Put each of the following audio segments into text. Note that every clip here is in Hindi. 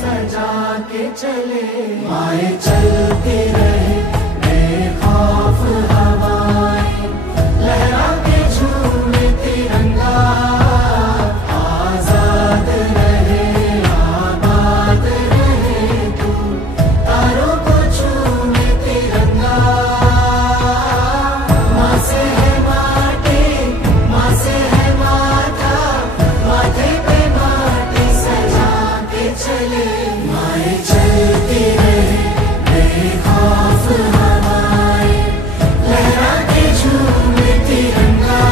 सजा के चले, आए चलती रहे बेखौफ हवाएं, लहरा के झूमे तिरंगा, आजाद रहे आबाद रहे तू, तारों को झूमे तिरंगा। माँ से है माटी, माँ से है माथा, माथे पे माटी सजा के चले, माए चलती रहे बेखौफ हवाएं, लहरा के झूमे तिरंगा,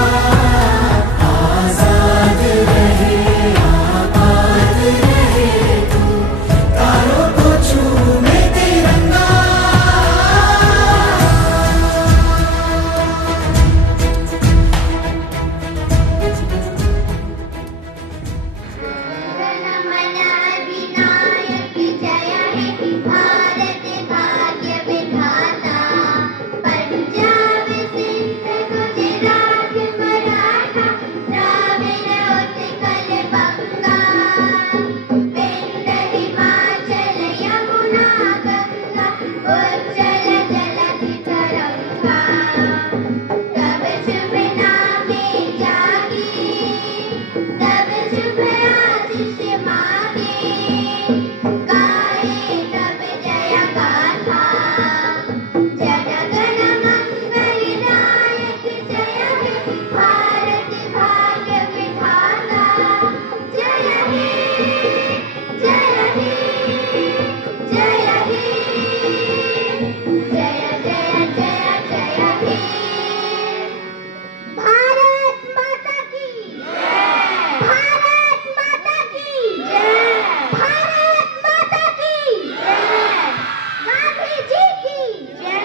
आजाद रहे आबाद रहे तू, तारों को झूमे तिरंगा। जनगण अधिनायक जय हे भारत भाग्य विधाता, पंजाब सिंध गुजरात मराठा द्राविड़ उत्कल बंगा, विंध्य हिमाचल यमुना गंगा, उज्जल जलधि तरंगा, तब शुभ नामे जागे, तब शुभ आशीष मांगे, गाए तब जय गाथा, जनगण मंगलदायक जय हे भारत भाग्य विधाता, जय हे जय हे जय हे, जय जय जय जय हे। भारत माता की जय, भारत माता की जय, भारत माता की जय, गांधी जी की जय,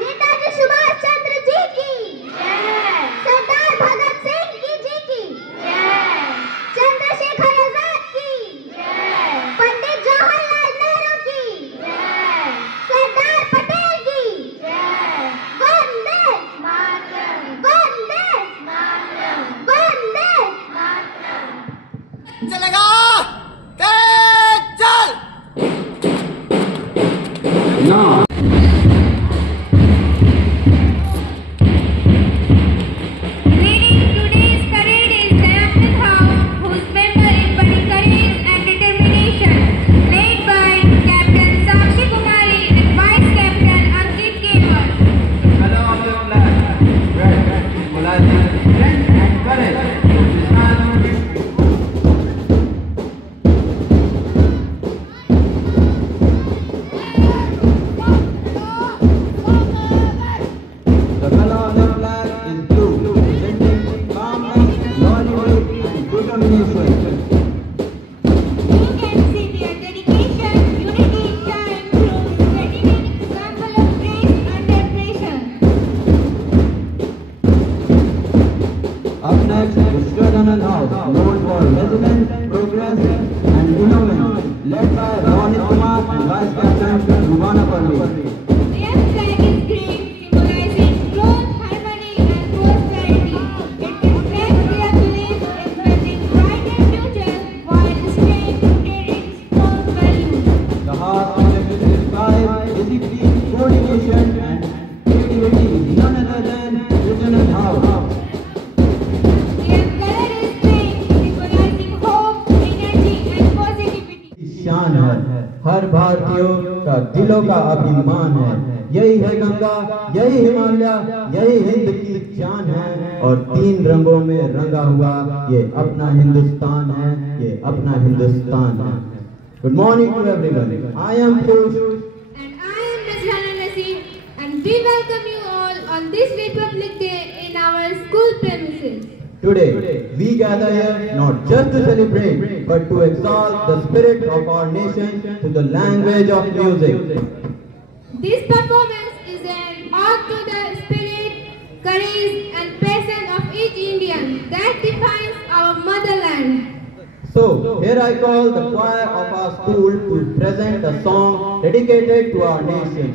नेताजी सुभाष चंद्र जी की जय, सरदार भगत सिंह जी की जय, चंद्रशेखर आजाद की जय, पंडित जवाहरलाल नेहरू की जय, सरदार पटेल की जय, वंदे मातरम, वंदे मातरम, वंदे मातरम। चलेगा तेज चल। Leading today's parade is Dayapan Rao, whose member in body courage and determination, led by Captain Sakshi Kumari and Vice Captain Ankit Kewar. Color of the flag, red, symbolizing strength and courage. The color of the flag is blue, representing calmness, loyalty, and determination. You can see their dedication, unity, shine through this ready-made example of grace under pressure. Up next, Vishwadhanand House, known for resilience, progress, and innovation, led by Ronit Kumar and Vice Captain Rubana Parvi. Their flag is green, symbolizing growth, harmony, and prosperity. It reflects their belief in building brighter future while staying rooted in strong values. The heart of the sky, discipline, coordination, and creativity is none other than Vishwadhanand House. Their color is pink, symbolizing hope, energy, and positivity. शान है, हर भारतीयों का दिलों का अभिमान है। यही है गंगा, यही हिमालय, यही हिंद की जान है, और तीन रंगों में रंगा हुआ ये अपना हिंदुस्तान है, ये अपना हिंदुस्तान है। Good morning to everyone. I am Piyush. And I am Nazrana Naseem, and we welcome you all on this Republic Day in our school premises. Today, we gather here not just to celebrate, but to exalt the spirit of our nation through the language of music. This performance is an ode to the spirit, courage, and passion of each Indian that defines our motherland. So, here I call the choir of our school to present a song dedicated to our nation.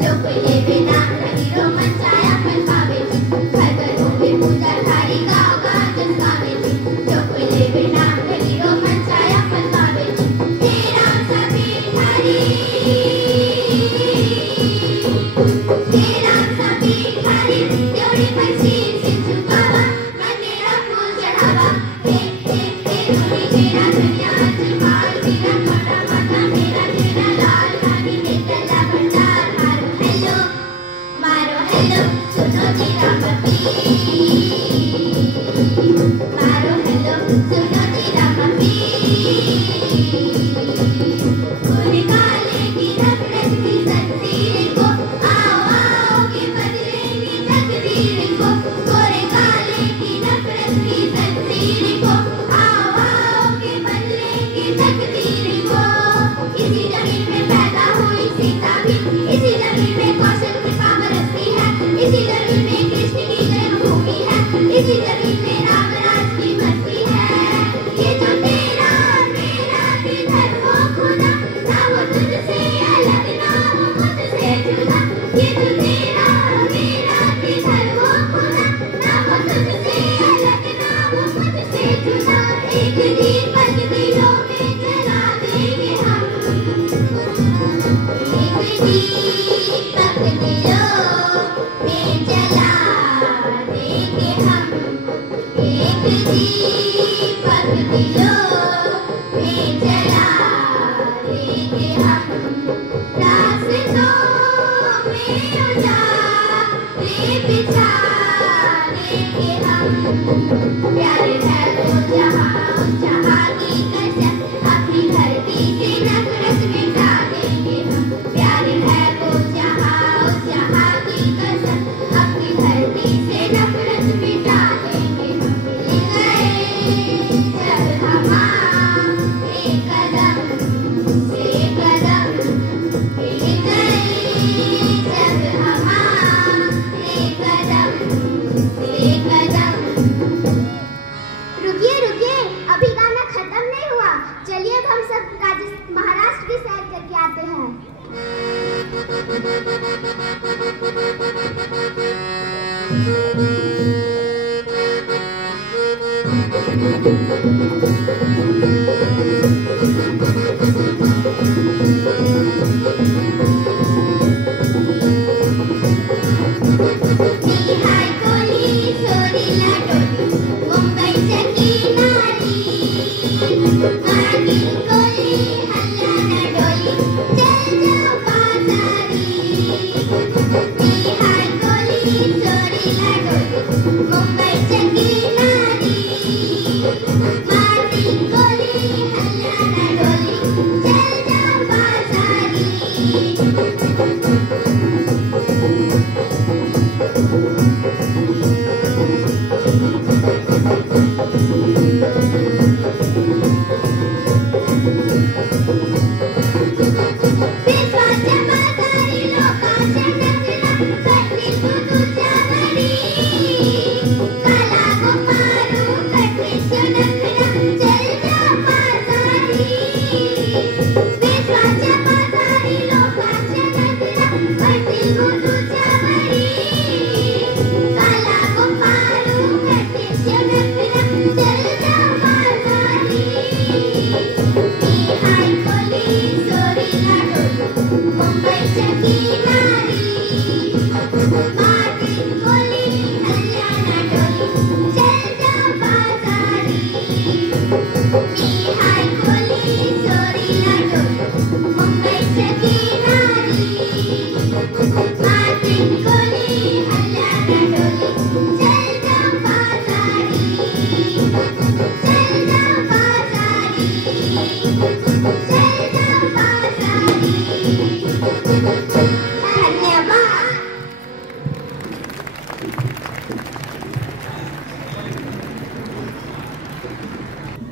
जो कोई लेवे नाम रही रोमन छाया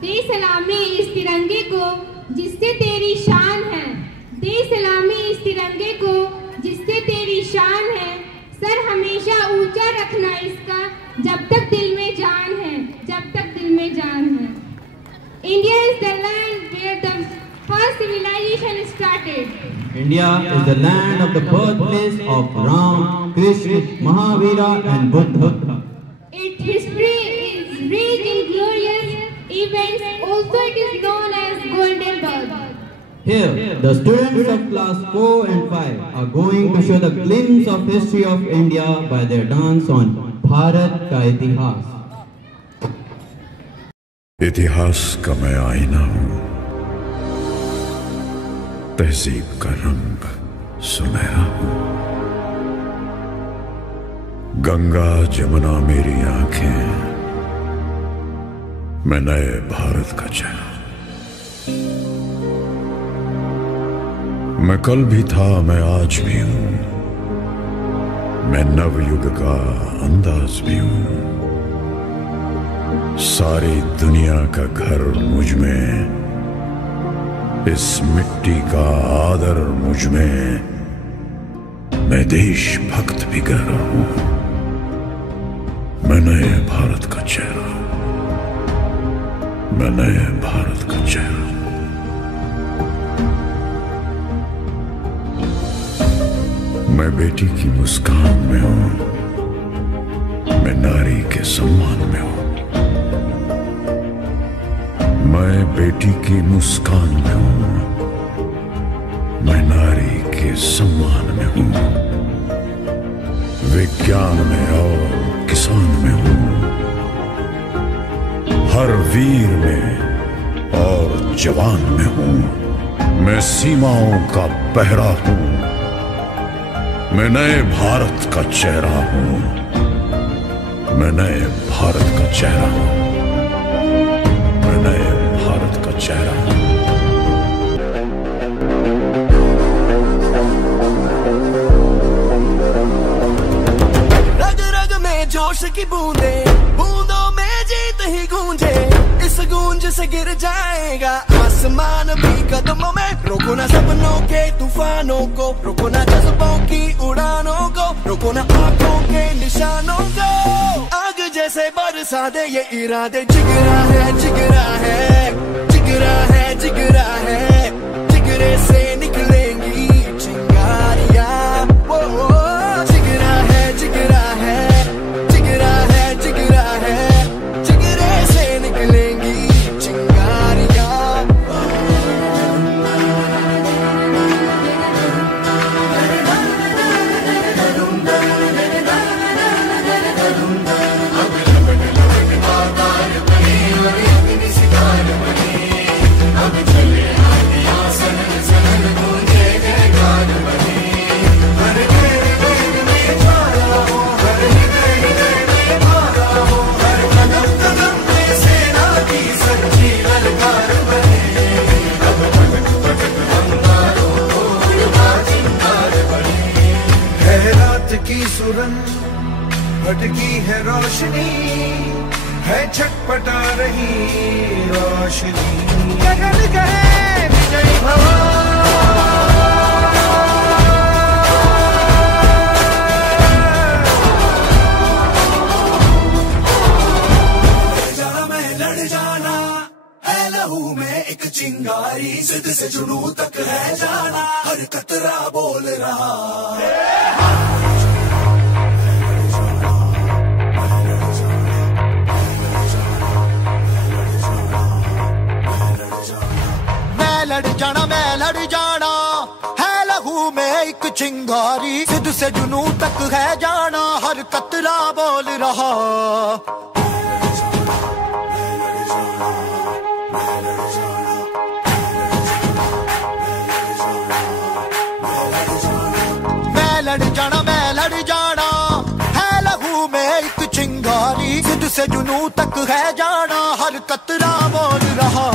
दे सलामी इस तिरंगे को जिससे तेरी शान है, दे सलामी इस तिरंगे को जिससे तेरी शान है। सर हमेशा ऊंचा रखना इसका जब तक दिल में जान है, जब तक दिल में जान है। India is the land where the first civilization started. India is the land of the birthplace of Ram, Krishna, Mahavira and Buddha. Its history is rich in glorious events. Also it is known as Golden Birth. Here, the students of class 4 and 5 are going to show the glimpse of history of India by their dance on Bharat Ka Itihas. इतिहास का मैं आईना हूँ, तहजीब का रंग सुनहरा हूँ। गंगा जमुना मेरी आंखें, मैं नए भारत का चेहरा। मैं कल भी था, मैं आज भी हूं, मैं नवयुग का अंदाज भी हूं। सारी दुनिया का घर मुझ में, इस मिट्टी का आदर मुझ में, मैं देशभक्त भी कह रहा हूं। मैं नए भारत का चेहरा, मैं नए भारत का चेहरा। मैं बेटी की मुस्कान में हूं, मैं नारी के सम्मान में हूं। मैं बेटी की मुस्कान में हूं, मैं नारी के सम्मान में हूं। विज्ञान में और किसान में हूं, हर वीर में और जवान में हूं। मैं सीमाओं का पहरा हूं, मैं नए भारत का चेहरा हूं। मैं नए भारत का चेहरा हूं, मैं नए भारत का चेहरा हूं। रग रग में जोश की बूंदे, बूंदों में जीत ही गूंजे। इस गूंज से गिर जाएगा आसमान भी कदमों में। रोको ना सपनों के तूफानों को, रोको ना जज्बों की उड़ानों को, रोको ना आंखों के निशानों को। आग जैसे बरसा दे ये इरादे। जिगरा है, जिगरा है, जिगरा है, जिगरा है। जिगरे से निकलेंगी चिंगारियां। वो जिगरा है, जिगरा है, जिगरा है, जिगरा है। जिगरे से निकलेंगी चिंगारियां। की सुरन भटकी है रोशनी, है छटपटा रही रोशनी। गगन कहे विजय भव, जाना मैं लड़ जाना है लहू में एक चिंगारी। जिद से जुनू तक है जाना, हर कतरा बोल रहा। मैं लड़ जाना है लहू में एक चिंगारी। जिद से जुनू तक है जाना, हर कतरा बोल रहा। मैं लड़ जाना है लहू में एक चिंगारी। जिद से जुनू तक है जाना, हर कतरा बोल रहा।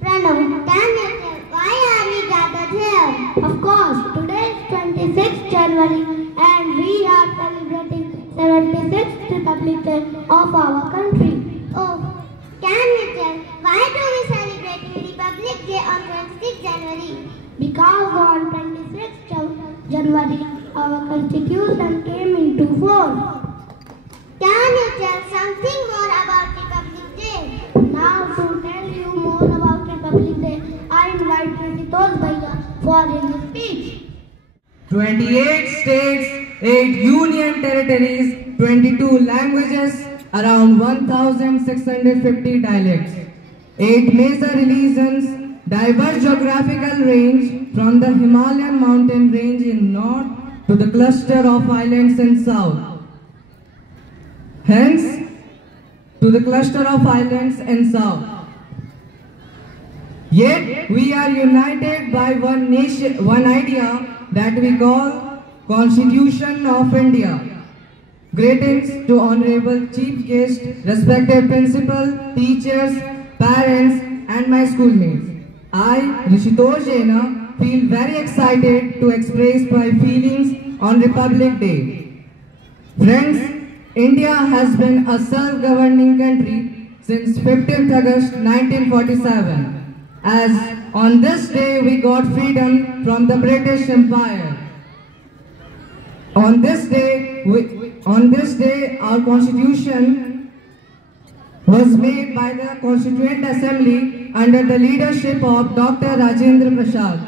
Pranav, can you tell why are we gathered here? Of course, today is 26th January and we are celebrating 76th Republic Day of our country. Oh, can you tell why do we celebrate Republic Day on 26th January? Because on 26th January, our constitution came into force. Can you tell something more about Republic Day? Now to tell you more about Republic Day, I invite Rishitosh Bhaiya for his speech. 28 states, 8 union territories, 22 languages, around 1,650 dialects, 8 major religions, diverse geographical range from the Himalayan mountain range in north to the cluster of islands in south. Hence, to the cluster of islands in south. Yet, we are united by one nation, one idea that we call Constitution of India. Greetings to Honorable Chief Guest, respected principal, teachers, parents, and my schoolmates. I, Rishitosh Jaina, feel very excited to express my feelings on Republic Day. Friends, India has been a self-governing country since 15th August 1947, as on this day we got freedom from the British Empire. On this day, our constitution was made by the Constituent Assembly under the leadership of Dr. Rajendra Prasad.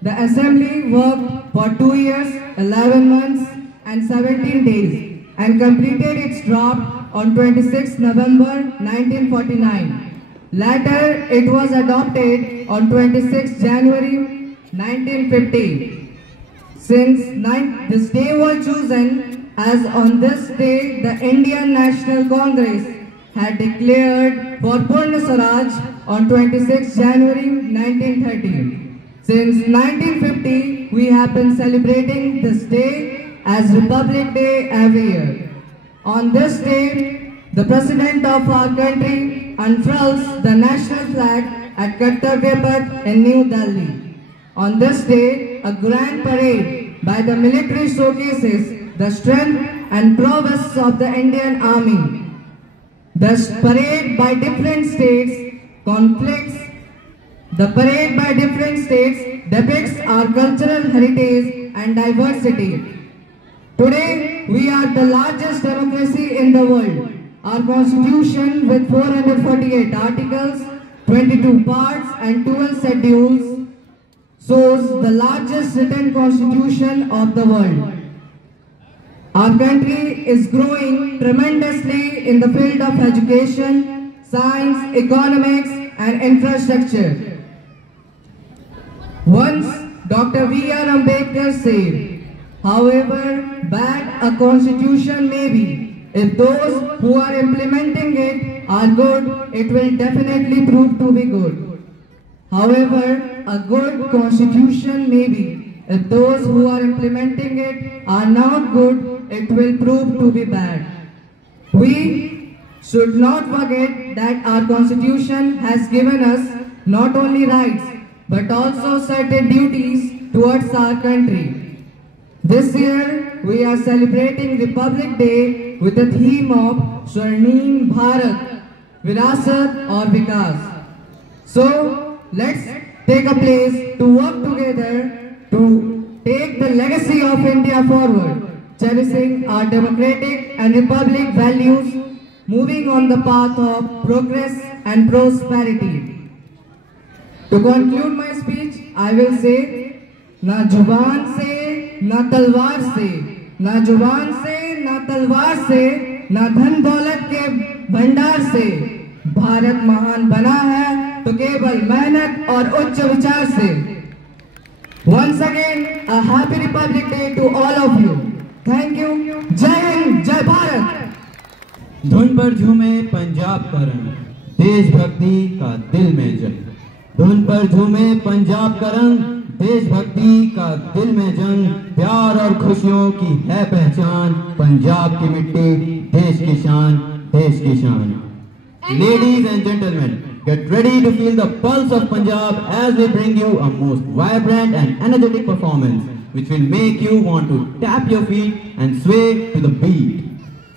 The Assembly worked for 2 years, 11 months and 17 days and completed its draft on 26 November 1949. Later, it was adopted on 26 January 1950. Since this day was chosen, as on this day the Indian National Congress had declared for Purna Swaraj on 26 January 1930. Since 1950, we have been celebrating this day as Republic Day every year. On this day, the President of our country unfurls the national flag at Kartavya Path in New Delhi. On this day, a grand parade by the military showcases the strength and prowess of the Indian Army. The parade by different states depicts our cultural heritage and diversity. Today, we are the largest democracy in the world. Our constitution with 448 articles, 22 parts and 12 schedules shows the largest written constitution of the world. Our country is growing tremendously in the field of education, science, economics and infrastructure. Once Dr. V.R. Ambedkar said, however bad a constitution may be, if those who are implementing it are good, it will definitely prove to be good. However, a good constitution may be, if those who are implementing it are not good, it will prove to be bad. We should not forget that our constitution has given us not only rights, but also certain duties towards our country. This year, we are celebrating Republic Day with the theme of Swarnim Bharat, Virasat aur Vikas. So, let's take a place to work together to take the legacy of India forward, cherishing our democratic and republic values, moving on the path of progress and prosperity. To conclude my speech, I will say, na जुबान से, na तलवार से, ना जुबान से, ना तलवार से, ना धन दौलत के भंडार से, भारत महान बना है तो केवल मेहनत और उच्च विचार से. Once again, a happy Republic Day to all of you. Thank you. जय हिंद, जय भारत. धुन पर झूमे पंजाब का रंग, देशभक्ति का दिल में जंग. धुन पर झूमे पंजाब का रंग, देशभक्ति का दिल में जंग. प्यार और खुशियों की है पहचान, पंजाब की मिट्टी देश की शान, देश की शान. Ladies and gentlemen, get ready to feel the pulse of Punjab as we bring you a most vibrant and energetic performance, which will make you want to tap your feet and sway to the beat.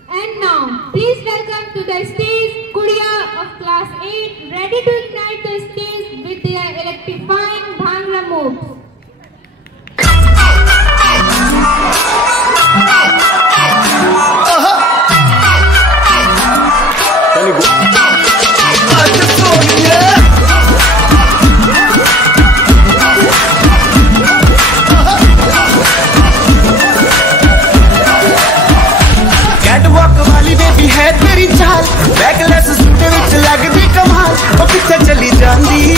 And now, please welcome to the stage Kudiya of Class 8, ready to ignite the stage with their electrifying Bhangra moves. तेरी चाल बैकलेस सूट विच लगदी कमाल ओ पिछे चली जांदी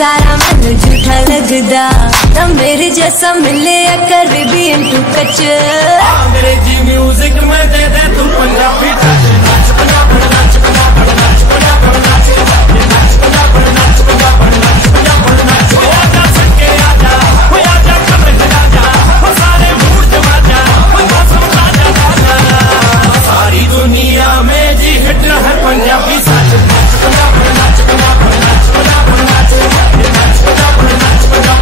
सारा मन झूठा लगदा ना मेरे जैसा मिले कैरेबियन टू कच अंग्रेजी म्यूजिक में दे दे तू पंजाबी टच नाच पंजाब नाच पंजाब नाच पंजाब नाच नाच पंजाब नाच पंजाब नाच पंजाब नाच हो आजा सके आजा हो आजा कमरे लगा जा हो सारे मूड जमा जा हो मौसम ताजा ताजा सारी दुनिया में जी हिट है पंजाबी सच नाच पंजाब नाच पंजाब नाच पंजाब नाच नाच पंजाब नाच पंजाब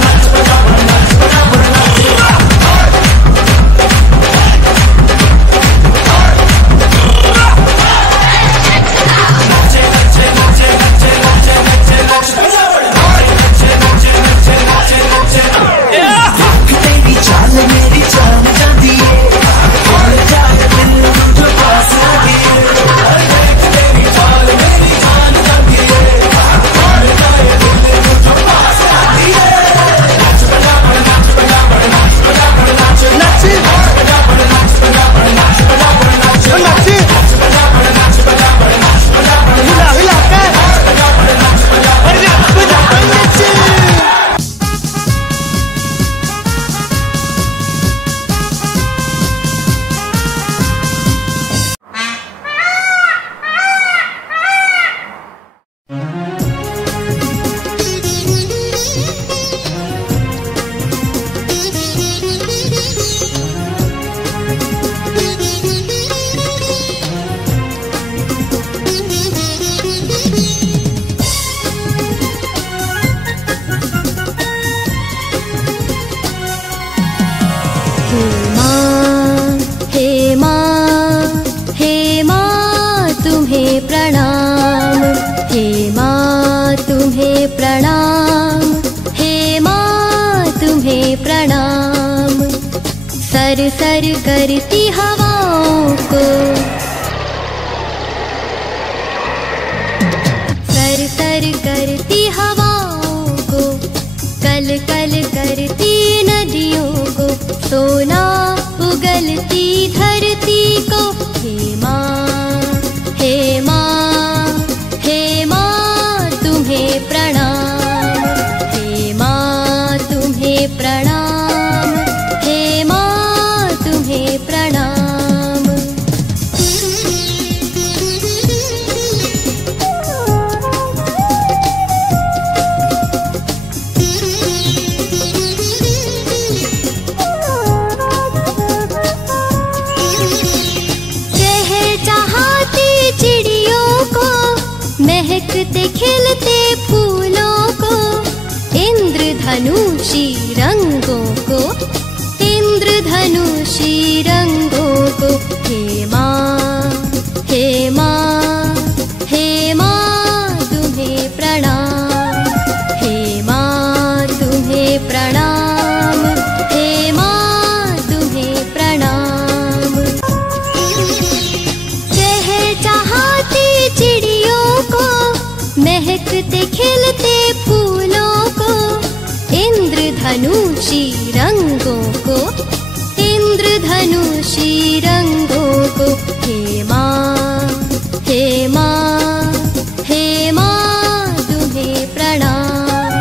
नाच पंजाब नाच सर करती हवाओं को सर सर करती हवाओं को कल कल करती नदियों को सोना उगलती धरती को हे माँ हे माँ हे माँ तुम्हें प्रणाम हे माँ तुम्हें प्रणाम महकते खिलते फूलों को इंद्रधनुषी रंगों को इंद्रधनुषी रंगों को हे माँ हे माँ हे माँ तुम्हें प्रणाम हे माँ तुम्हें प्रणाम हे माँ तुम्हें प्रणाम चहचहाती चिड़ियों को महकते खिलते फूलों को इंद्रधनुषी रंगों को इंद्रधनुषी रंगों को हे माँ हे माँ हे माँ तुम्हें प्रणाम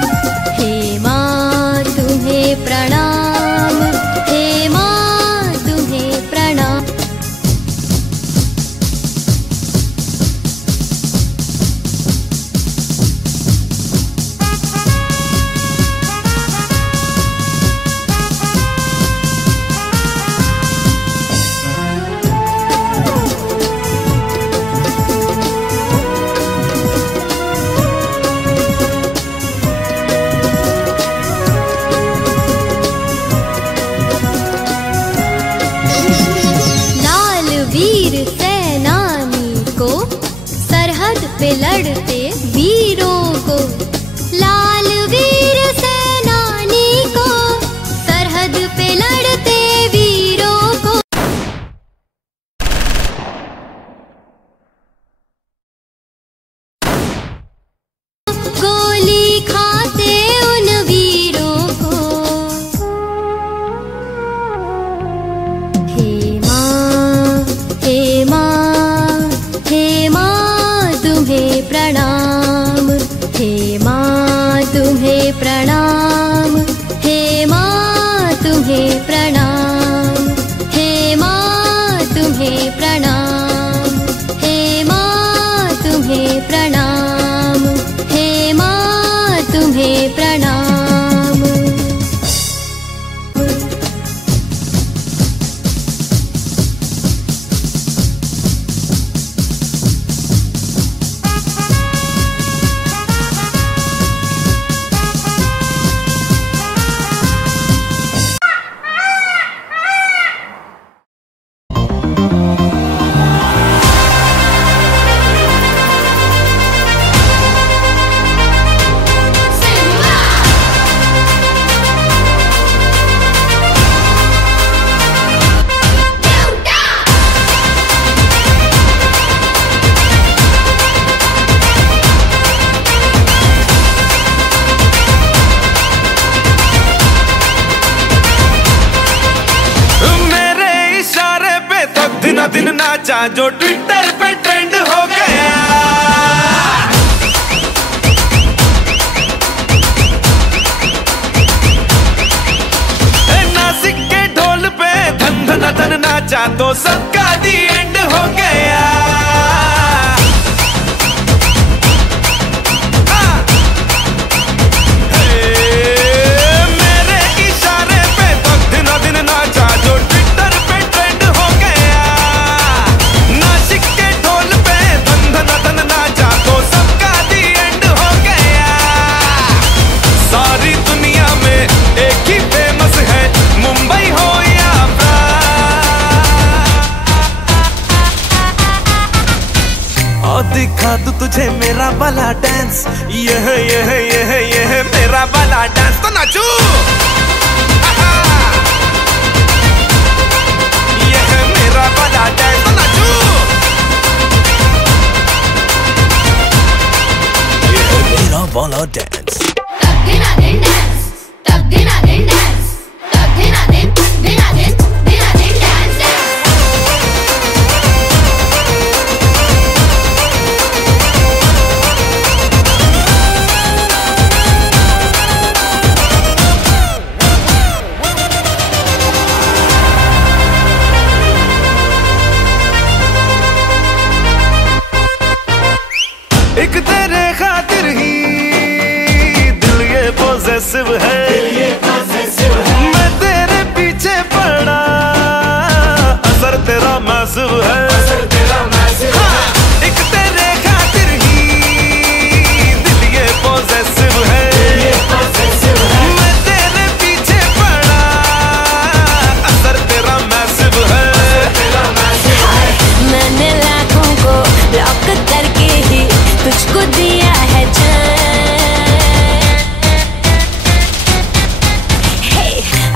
पे लड़ते वीरों को, लाल वीर सेनानी को, सरहद पे लड़ते वीरों को। गोली खाते उन वीरों को। हे माँ, हे माँ, हे माँ तुम्हें प्रणाम, हे माँ तुम्हें प्रणाम, हे माँ तुम्हें प्रणाम, हे माँ तुम्हें प्रणाम, हे माँ तुम्हें प्रणाम, हे माँ तुम्हें प्रणाम। दिन नाचा जो ट्विटर पे ट्रेंड हो गया। नासिक के ढोल पे धन धन धन नाचा तो सबका दी एंड हो गया। मेरे इशारे पे तो दिन दिन नाचा जो ट्विटर पे ट्रेंड हो गया। नासिक के ढोल पे धन धन धन नाचा तो सबका दी एंड हो गया। सारी दुनिया में एक ही फेमस है, मुंबई हो या और दिखा दूं तुझे मेरा वाला डांस, ये मेरा वाला डांस तो नाचू। ये है मेरा वाला डांस तो नाचू। ये है मेरा वाला डांस। तब दिना दिन डांस, तब दिना दिन डांस, तब दिना दिन डांस। एक तेरे खातिर ही दिल ये पॉसेसिव है, मैं तेरे पीछे पड़ा, असर तेरा मैसिव है। हाँ, एक तेरे खातिर ही दिल ये पॉसेसिव है, मैं तेरे पीछे पड़ा, असर तेरा मैसिव है। मैंने लाखों को लॉक करके ही तुझको दिया है जान। हे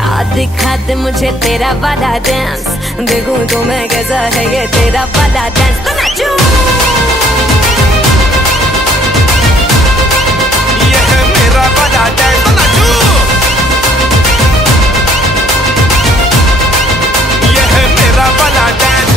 आ दिखा दे मुझे तेरा वाला डांस, देखूं तो मैं कैसा है ये तेरा वाला डांस तो नाचूं। ये है मेरा वाला डांस तो नाचू। ये है मेरा वाला डांस।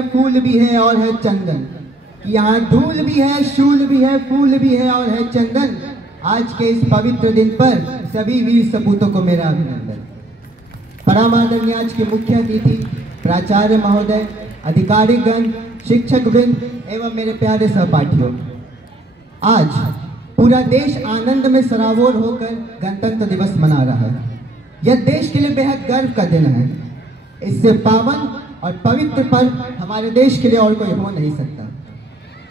है, फूल भी है और है चंदन। यहाँ धूल भी है, शूल भी है, फूल भी है और है चंदन। आज के इस पवित्र दिन पर सभी वीर सपूतों को मेरा अभिनंदन। परमादरणीय आज के मुख्य अतिथि प्राचार्य महोदय, अधिकारीगण, शिक्षक वृंद एवं मेरे प्यारे सहपाठियों, आज पूरा देश आनंद में सराबोर होकर गणतंत्र दिवस मना रहा है। यह देश के लिए बेहद गर्व का दिन है। इससे पावन और पवित्र पर्व हमारे देश के लिए और कोई हो नहीं सकता।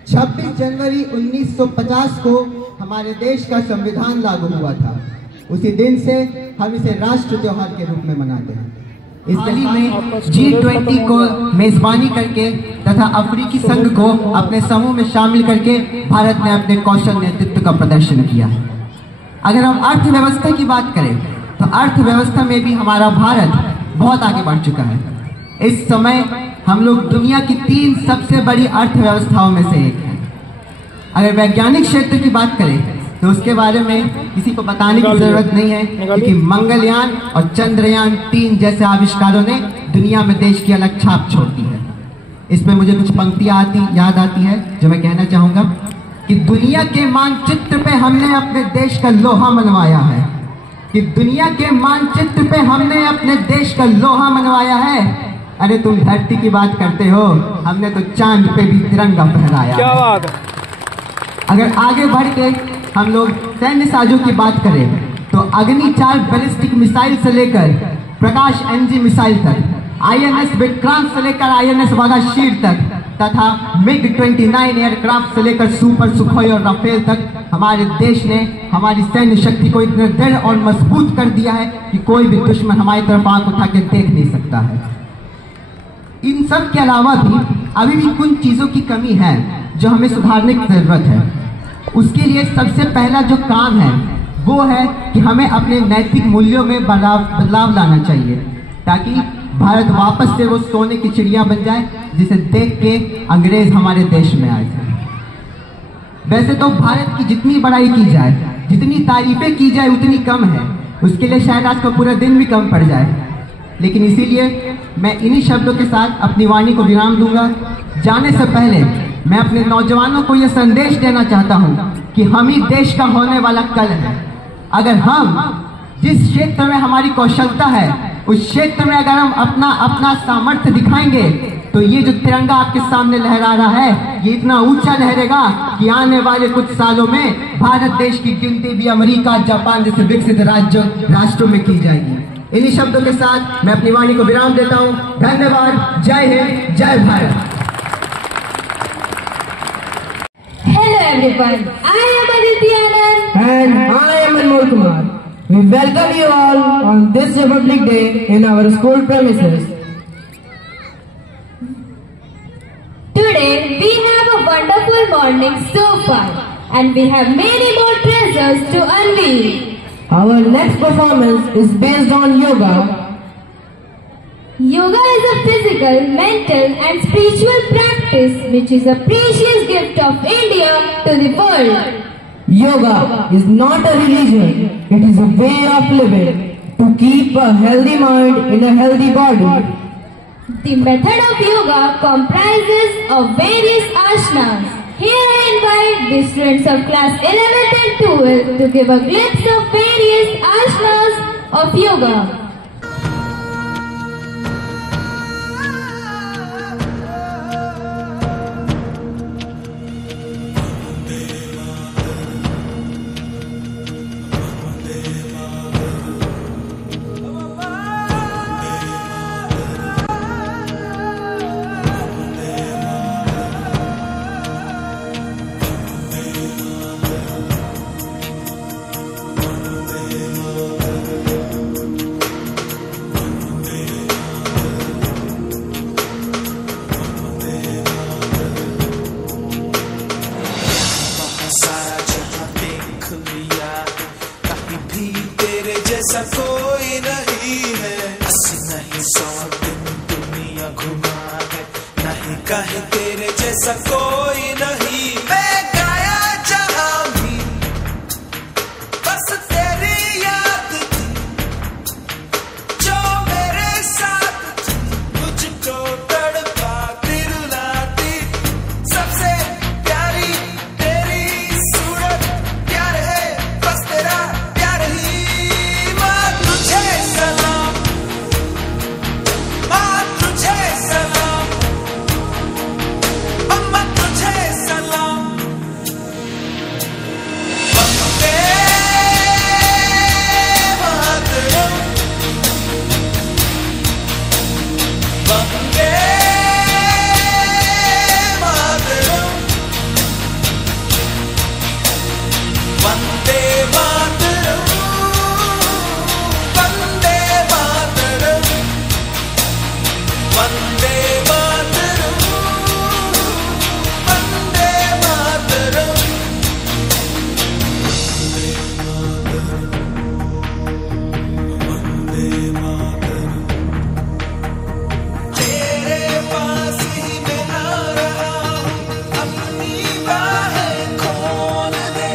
26 जनवरी 1950 को हमारे देश का संविधान लागू हुआ था। उसी दिन से हम इसे राष्ट्र त्योहार के रूप में मनाते हैं। इस दिल्ली में G20 को मेजबानी करके तथा अफ्रीकी संघ को अपने समूह में शामिल करके भारत ने अपने कौशल नेतृत्व का प्रदर्शन किया। अगर हम अर्थव्यवस्था की बात करें तो अर्थव्यवस्था में भी हमारा भारत बहुत आगे बढ़ चुका है। इस समय हम लोग दुनिया की 3 सबसे बड़ी अर्थव्यवस्थाओं में से एक है। अगर वैज्ञानिक क्षेत्र की बात करें तो उसके बारे में किसी को बताने की जरूरत नहीं है, क्योंकि मंगलयान और चंद्रयान 3 जैसे आविष्कारों ने दुनिया में देश की अलग छाप छोड़ दी है। इसमें मुझे कुछ पंक्तियां याद आती है जो मैं कहना चाहूंगा कि दुनिया के मानचित्र पे हमने अपने देश का लोहा मनवाया है, कि दुनिया के मानचित्र पे हमने अपने देश का लोहा मनवाया है। अरे तुम धरती की बात करते हो, हमने तो चांद पे भी तिरंगा फहराया। क्या बात है। अगर आगे बढ़ के हम लोग सैन्य साजों की बात करें तो अग्नि 4 बैलिस्टिक मिसाइल से लेकर प्रकाश NG मिसाइल तक, INS विक्रांत से लेकर INS वाघाशीर तक तथा MiG-29 एयरक्राफ्ट से लेकर सुपर सुखोई और राफेल तक हमारे देश ने हमारी सैन्य शक्ति को इतना दृढ़ और मजबूत कर दिया है कि कोई भी दुश्मन हमारी तरफ आंख उठा के देख नहीं सकता है। इन सब के अलावा भी अभी भी कुछ चीजों की कमी है जो हमें सुधारने की जरूरत है। उसके लिए सबसे पहला जो काम है वो है कि हमें अपने नैतिक मूल्यों में बदलाव लाना चाहिए, ताकि भारत वापस से वो सोने की चिड़िया बन जाए जिसे देख के अंग्रेज हमारे देश में आए थे। वैसे तो भारत की जितनी बड़ाई की जाए, जितनी तारीफें की जाए उतनी कम है। उसके लिए शायद आज का पूरा दिन भी कम पड़ जाए, लेकिन इसीलिए मैं इन्हीं शब्दों के साथ अपनी वाणी को विराम दूंगा। जाने से पहले मैं अपने नौजवानों को यह संदेश देना चाहता हूं कि हम ही देश का होने वाला कल है। अगर हम जिस क्षेत्र में हमारी कौशलता है उस क्षेत्र में अगर हम अपना सामर्थ्य दिखाएंगे तो ये जो तिरंगा आपके सामने लहरा रहा है ये इतना ऊंचा लहरेगा कि आने वाले कुछ सालों में भारत देश की गिनती भी अमेरिका, जापान जैसे विकसित राष्ट्रों में की जाएगी। इन्हीं शब्दों के साथ मैं अपनी वाणी को विराम देता हूँ। धन्यवाद। जय हिंद, जय Bharat. Hello everyone, I am Aditi Anand And I am Anmol Kumar. We welcome you all on this Republic Day in our school premises. Today we have a wonderful morning so far and we have many more treasures to unveil. Our next performance is based on yoga. Yoga is a physical, mental and spiritual practice which is a precious gift of India to the world. Yoga is not a religion, it is a way of living to keep a healthy mind in a healthy body. The method of yoga comprises of various asanas. Here I invite the students of class 11th and 12th to give a glimpse of various asanas of yoga. जैसा कोई नहीं है, 80 नहीं 100 दिन दुनिया घुमा है, नहीं कहे तेरे जैसा कोई नहीं। मैं गाया जहां भी बस तेरी याद थी, जो मेरे साथ थी, मुझको तड़पा दिल बाहें खोल दे,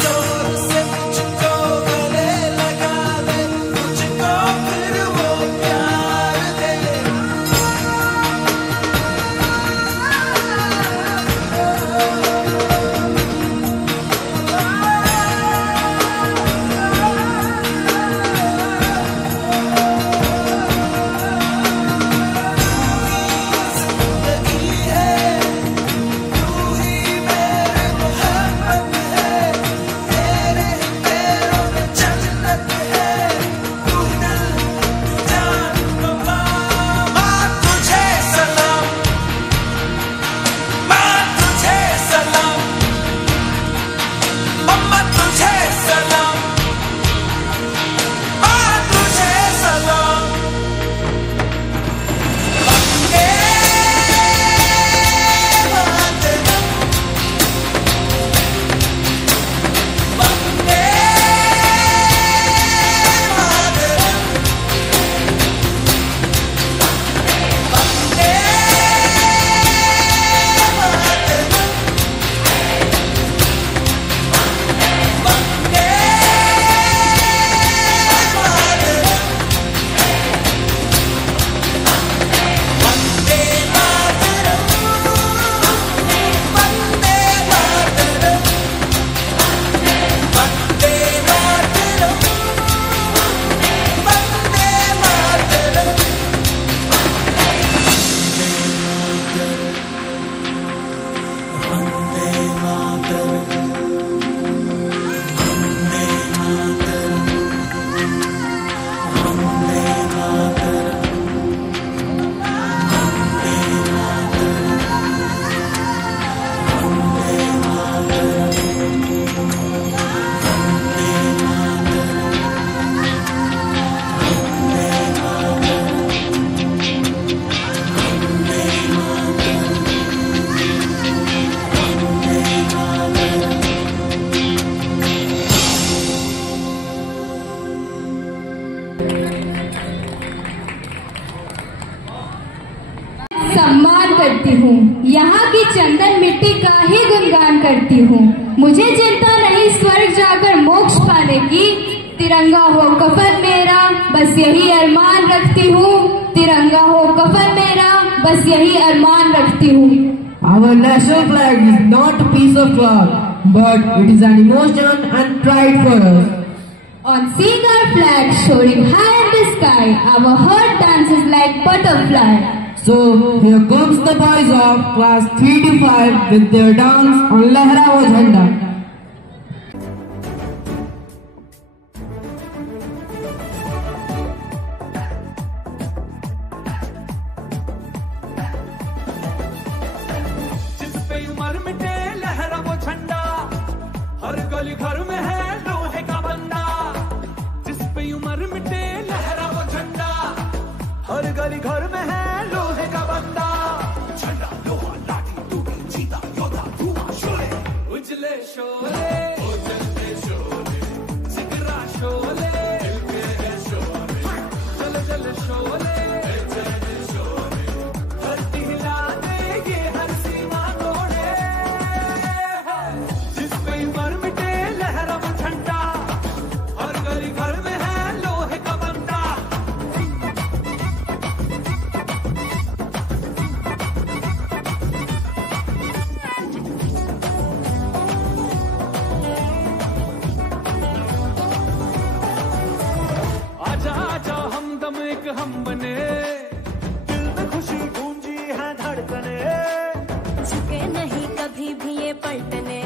जोर से मुझको गले लगा दे, मुझको फिर वो प्यार दे। सम्मान करती हूँ, यहाँ की चंदन मिट्टी का ही गुणगान करती हूँ। मुझे चिंता नहीं स्वर्ग जाकर मोक्ष पाने की, तिरंगा हो कफन मेरा बस यही अरमान रखती हूँ। तिरंगा हो कफन मेरा बस यही अरमान रखती हूँ। Our national flag is not a piece of cloth, but it is an emotion and pride for us. On seeing our flag soaring high in the sky, our heart dances like butterfly. So here comes the boys of class 3 to 5 with their dance on Lehrao Jhanda. जिस पे उम्र मिटे लहरा वो झंडा, हर गली घर में है लोहे का बंदा। जिस पे उम्र मिटे लहरा वो झंडा, हर गली घर में है लोहे का बंदा। झंडा लोहा लाठी तूड़ी चीता योद्धा धुआं शोले, उजले शोले उजलते शोले, जिगरा शोले दिल के शोले, जल जल शोले जल शोले, धरती हिला दे ये हर सीमा तोड़े। जिस पे उम्र मिटे लहरा वो झंडा, हर गली घर में है लोहे का बंदा। आजा आजा हमदम एक हम बने, दिल में खुशी गूंजी है धड़कने। झुके नहीं कभी भी ये पलटने,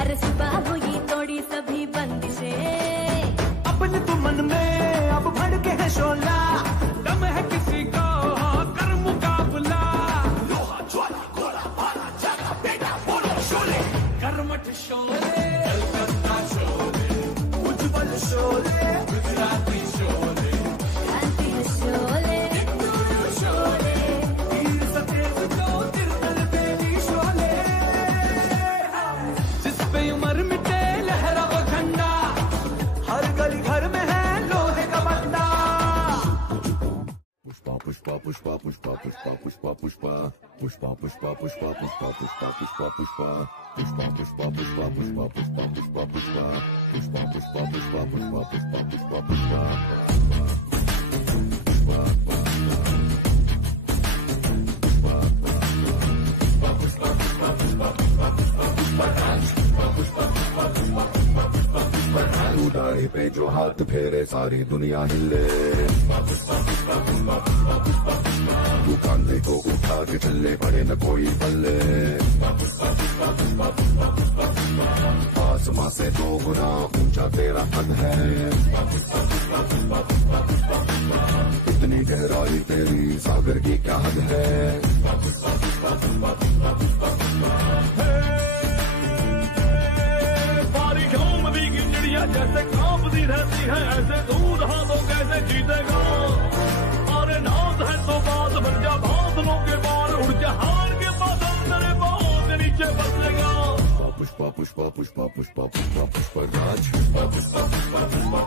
अरे सुबह हुई तोड़ी सभी बंदिशें। अपने तो मन में अब भड़के है शोला, दम है किसी को कर मुकाबला। लोहा ज्वाला गोला बाला जागा बेटा बोलो शोले, कर्मठ शोले कलकत्ता शोले, उज्जवल शोले गुजराती शोले, क्रांति है शोले हिंदू शोले, वीर सतेज को तिरतल बेली शोले। जिस पे उम्र मिटे लहरा वो झंडा, हर गली घर में है लोहे का बंदा। पुष्पा पुष्पा पुष्पा पुष्पा पुष्पा पुष्पा पुष्पा पुष्पा पुष्पा पुष्पा पुष्पा पुष्पा पुष्पा पुष्पा दाढ़ी पे जो हाथ फेरे सारी दुनिया हिले, तू कांधे को उठा के चले पड़े न कोई पल्ले, आसमां से 2 गुना ऊंचा तेरा कद है, इतनी गहराई तेरी सागर की क्या हद है। जैसे कांपती रहती है ऐसे दूध हाथों कैसे जीतेगा। अरे नाज है तो बात बन जा, बादलों के बार उड़ जा, हार के बादल तेरे पाँव के नीचे बदलेगा। पुष्पा पुष्पा पुष्पा पुष्पा पुष्पा पुष्पराज, पुष्पा पुष्पा पुष्पा पुष्पा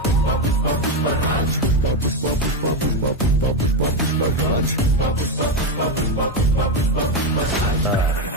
पुष्पा पुष्पराज, पुष्पा पुष्पा पुष्पा पुष्पा पुष्पा पुष्पा पुष्पराज, पुष्पा पुष्पा पुष्पा पुष्पा पुष्पा पुष्पा पुष्पराज।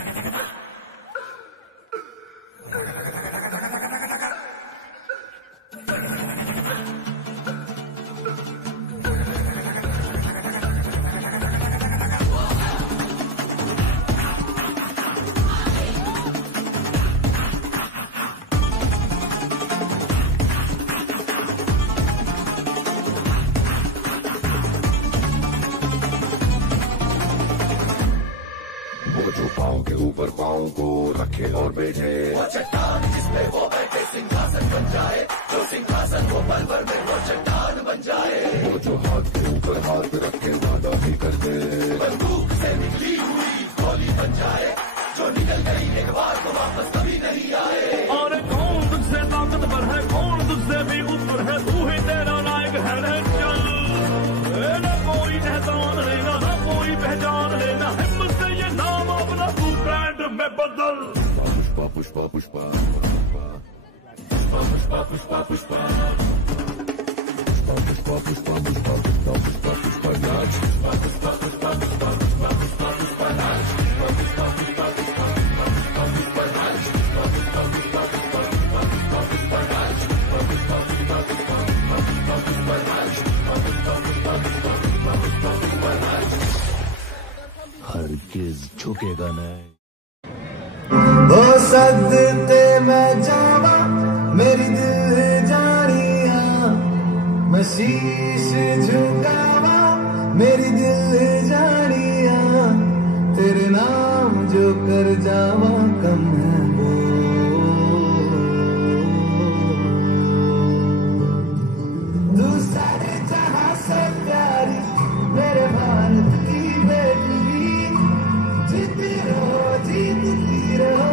ऊपर पाँव को रखे और बैठे, वो चट्टान जिसपे वो बैठे सिंहासन बन जाए, जो सिंहासन वो पल भर में वो चट्टान बन जाए। वो जो हाथ के ऊपर हाथ रखे वादा ही कर दे, बंदूक से निकली हुई गोली बन जाए, जो निकल गई एक बार तो वापस कभी नहीं आए। और कौन तुझसे ताकतवर है, कौन तुझसे भी ऊपर है, तू ही तेरा नायक है रे चल। न कोई पहचान लेना, न कोई पहचान लेना, हिम्मत से ये नाम अपना तू ब्रांड में बदल। पुष्पा पुष्पा पुष्पा पुष्पा पुष्पा पुष्पा पुष्पा पुष्पा पुष्पा पुष्पा पुष्पा पुष्पा पुष्पा पुष्पराज, पुष्पा पुष्पा पुष्पा पुष्पा पुष्पा पुष्पा पुष्पराज, पुष्पा पुष्पा पुष्पा पुष्पा पुष्पा पुष्पराज, पुष्पा पुष्पा पुष्पा पुष्पा पुष्पा पुष्पराज, पुष्पा पुष्पा पुष्पा पुष्पा पुष्पा पुष्पराज, पुष्पा पुष्पा पुष्पा पुष्पा पुष्पा पुष्पराज। हरगिज झुकेगा नहीं। हो सकते मैं जावा मेरी दिल जानिया, मैं शीश झुकावा मेरी दिल जानिया, तेरे नाम जो कर जावा कम है वो। तू सारे जहां से प्यारी मेरे भारत की बेटी, जीती रहो जीतती रहो।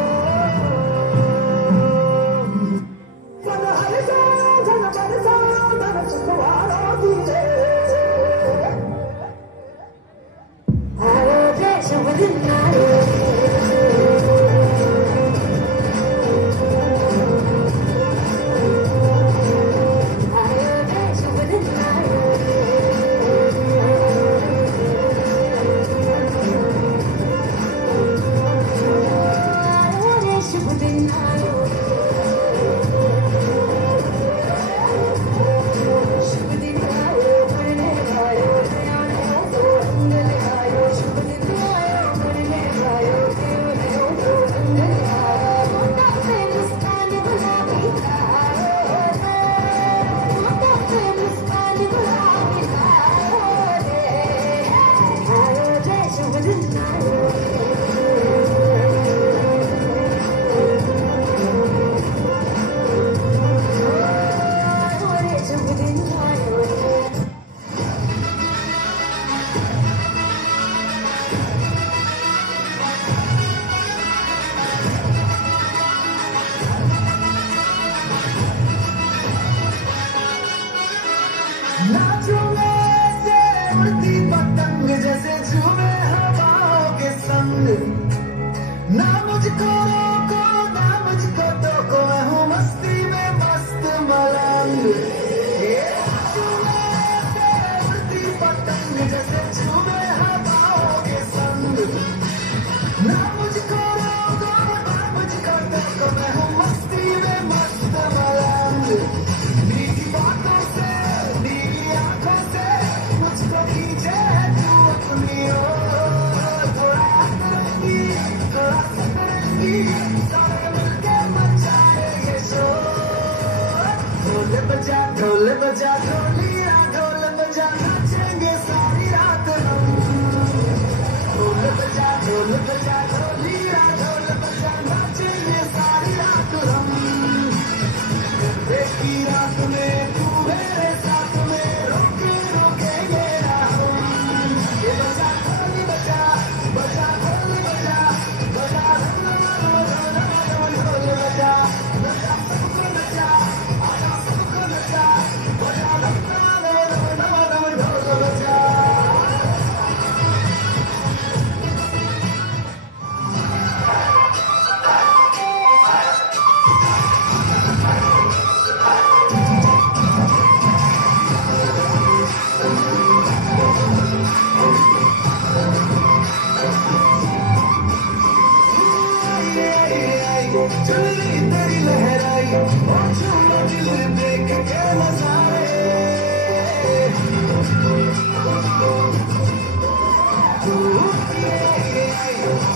चुनरी तेरी लहराई और झूमा दिल देख के नजारे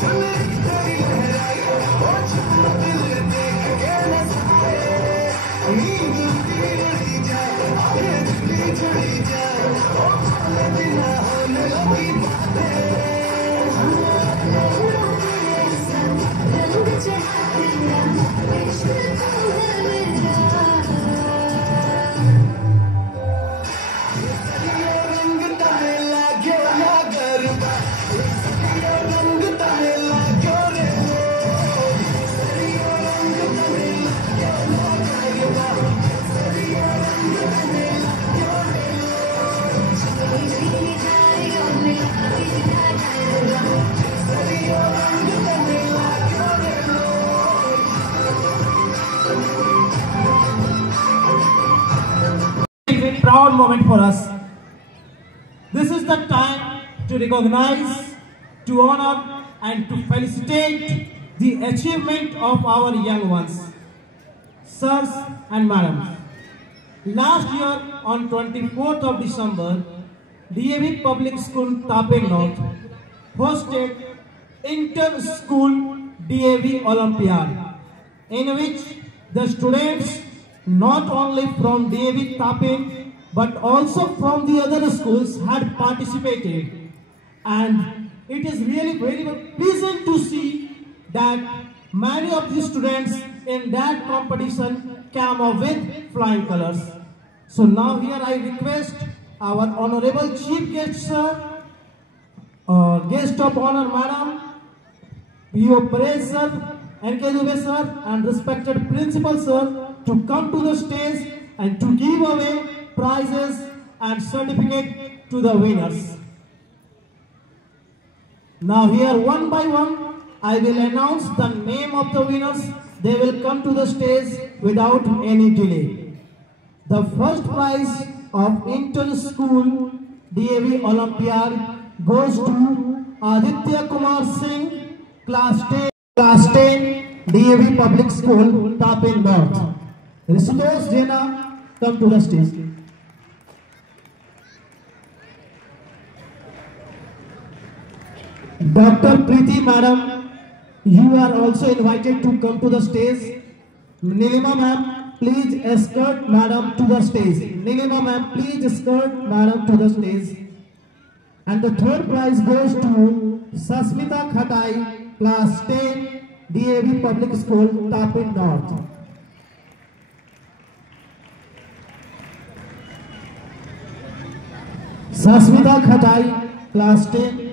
चुनरी तेरी लहराई और झूमा दिल देख के नजारे नींद उड़ी जाए आगे जुड़ी जाए और खाने बिना होने लगी बातें Proud moment for us. This is the time to recognize, to honor and to felicitate the achievement of our young ones. Sirs and madams, last year on 24th of December, DAV Public School Taping North hosted Inter-School DAV Olympiad, in which the students not only from DAV Taping but also from the other schools had participated, and it is really very pleasant to see that many of the students in that competition came up with flying colors. So now here I request our honorable chief guest sir, guest of honor madam, P.O. Perez sir, N.K. Dubey sir and respected principal sir to come to the stage and to give away prizes and certificate to the winners. Now here one by one I will announce the name of the winners. They will come to the stage without any delay. The first prize of Inter-School DAV Olympiad goes to Aditya Kumar Singh, Class 10 DAV Public School, Taping North. Rishitosh Jena, come to the stage. Dr. Preeti Madam, you are also invited to come to the stage. Nilima Ma'am, please escort Madam to the stage. Nilima Ma'am, please escort Madam to the stage. And the third prize goes to Sasmita Khatai, Class 10, DAV Public School, Taping North. Sasmita Khatai, Class 10.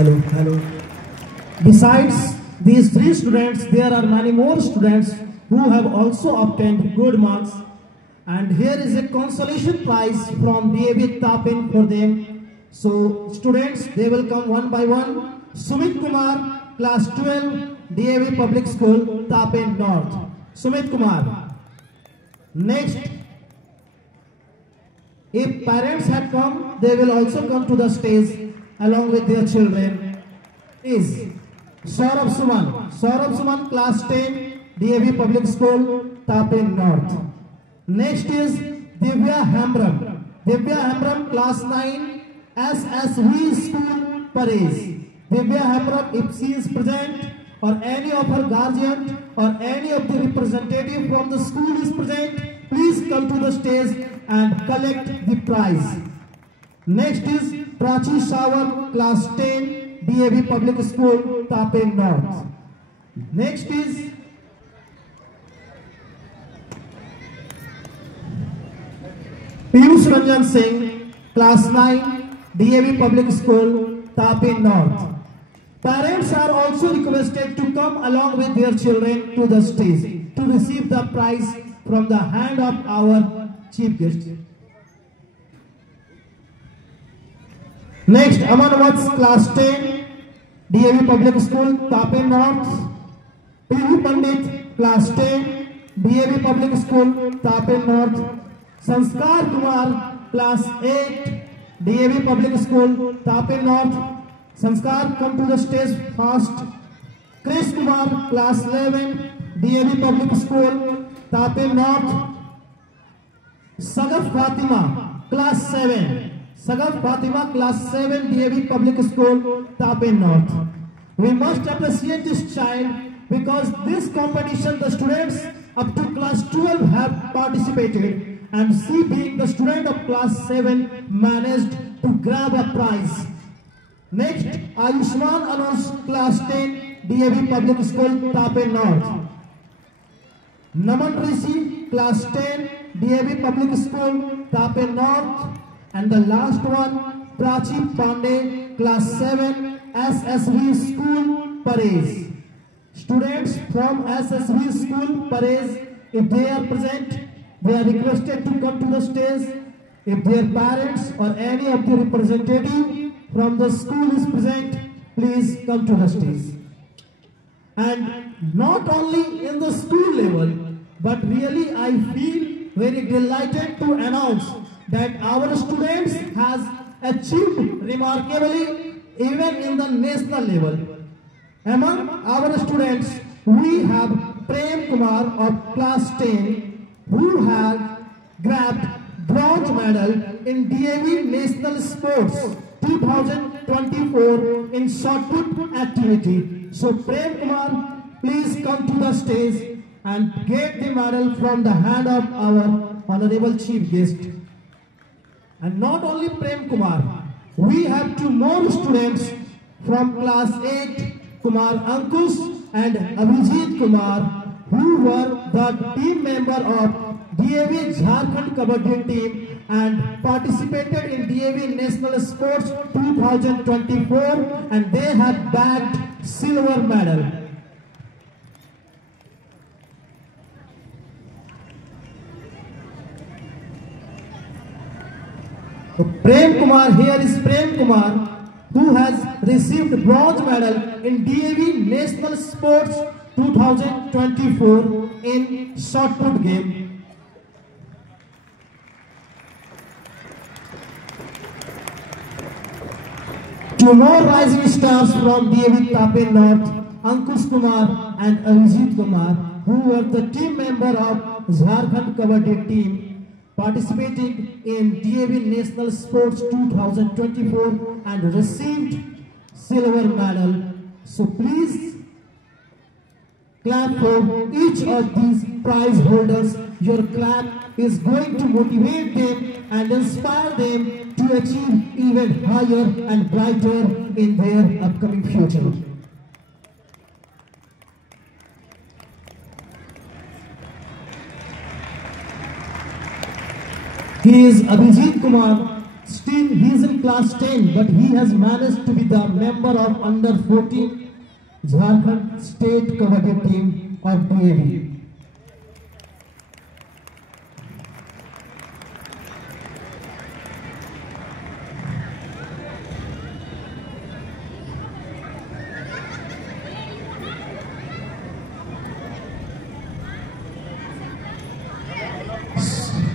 Hello. Besides these three students, there are many more students who have also obtained good marks. And here is a consolation prize from DAV Taping for them. So students, they will come one by one. Sumit Kumar, Class 12, DAV Public School, Taping North. Sumit Kumar. Next, if parents had come, they will also come to the stage along with their children. Is Saurabh Suman, Class 10, DAV Public School, Taping North. Next is Divya Hembram, Class 9, SSV School, Paris. Divya Hembram, if she is present or any of her guardian or any of the representative from the school is present, please come to the stage and collect the prize. Next is Prachi Shawar, Class 10, DAV Public School, Tape North. Next is Piyush Ranjan Singh, Class 9, DAV Public School, Tape North. Parents are also requested to come along with their children to the stage to receive the prize from the hand of our chief guest. Next, Aman Vats, Class 10, DAV Public School, Tape North. Pihu Pandit, Class 10, DAV Public School, Tape North. Sanskar Kumar, Class 8, DAV Public School, Tape North. Sanskar, come to the stage first. Krish Kumar, Class 11, DAV Public School, Tape North. Sagaf Fatima, Class 7. Sagaf Fatima, Class 7, DAV Public School, Tape North. We must appreciate this child because this competition the students up to Class 12 have participated, and she, being the student of Class 7, managed to grab a prize. Next, Ayushman Anush, Class 10, DAV Public School, Tape North. Naman Rishi, Class 10, DAV Public School, Tape North. And the last one, Prachi Pandey, Class 7, SSV School, Paris. Students from SSV School, Paris, if they are present, they are requested to come to the stage. If their parents or any of the representative from the school is present, please come to the stage. And not only in the school level, but really I feel very delighted to announce that our students has achieved remarkably even in the national level. Among our students, we have Prem Kumar of Class 10, who has grabbed bronze medal in DAV National Sports 2024 in shot put activity. So Prem Kumar, please come to the stage and get the medal from the hand of our honorable chief guest. And not only Prem Kumar, we have two more students from Class 8, Kumar Ankush and Abhijit Kumar, who were the team member of DAV Jharkhand Kabaddi team and participated in DAV National Sports 2024, and they have bagged silver medal. So Prem Kumar, here is Prem Kumar, who has received bronze medal in DAV National Sports 2024 in shot put game. Two more rising stars from DAV Tape North, Ankush Kumar and Abhijit Kumar, who were the team member of Jharkhand Kabaddi team, participating in DAV National Sports 2024 and received silver medal. So please clap for each of these prize holders. Your clap is going to motivate them and inspire them to achieve even higher and brighter in their upcoming future. He is Abhijit Kumar. Still he is in Class 10, but he has managed to be the member of under 14 Jharkhand State Kabaddi team of DAV.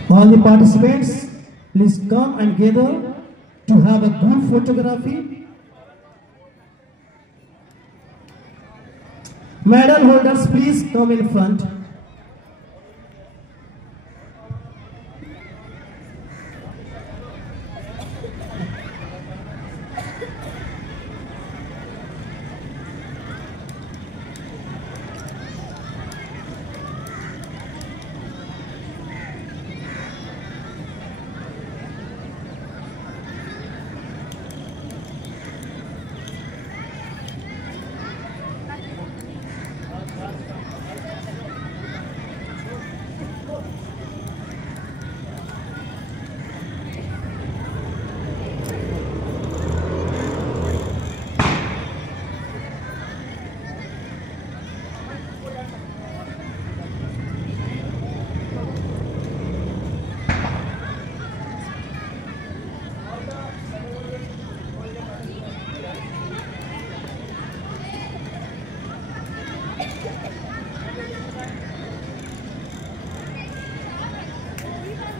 All the participants, please come and gather to have a group photography. Medal holders, please come in front.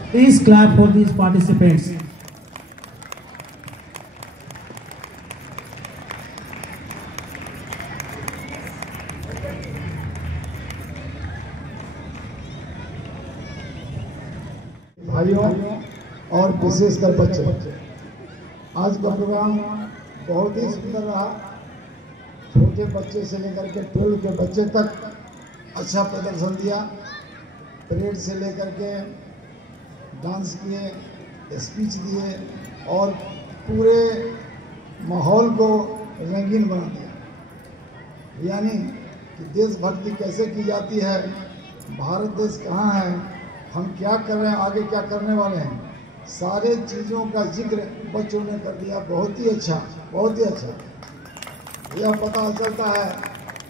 Please clap for these participants. भाइयों और विशेषकर बच्चे, आज का प्रोग्राम बहुत ही सुंदर रहा। छोटे बच्चे से लेकर के 12 के बच्चे तक अच्छा प्रदर्शन दिया। परेड से लेकर के डांस किए, स्पीच दिए और पूरे माहौल को रंगीन बना दिया। यानी कि देशभक्ति कैसे की जाती है, भारत देश कहाँ है, हम क्या कर रहे हैं, आगे क्या करने वाले हैं, सारे चीज़ों का जिक्र बच्चों ने कर दिया। बहुत ही अच्छा, बहुत ही अच्छा। यह पता चलता है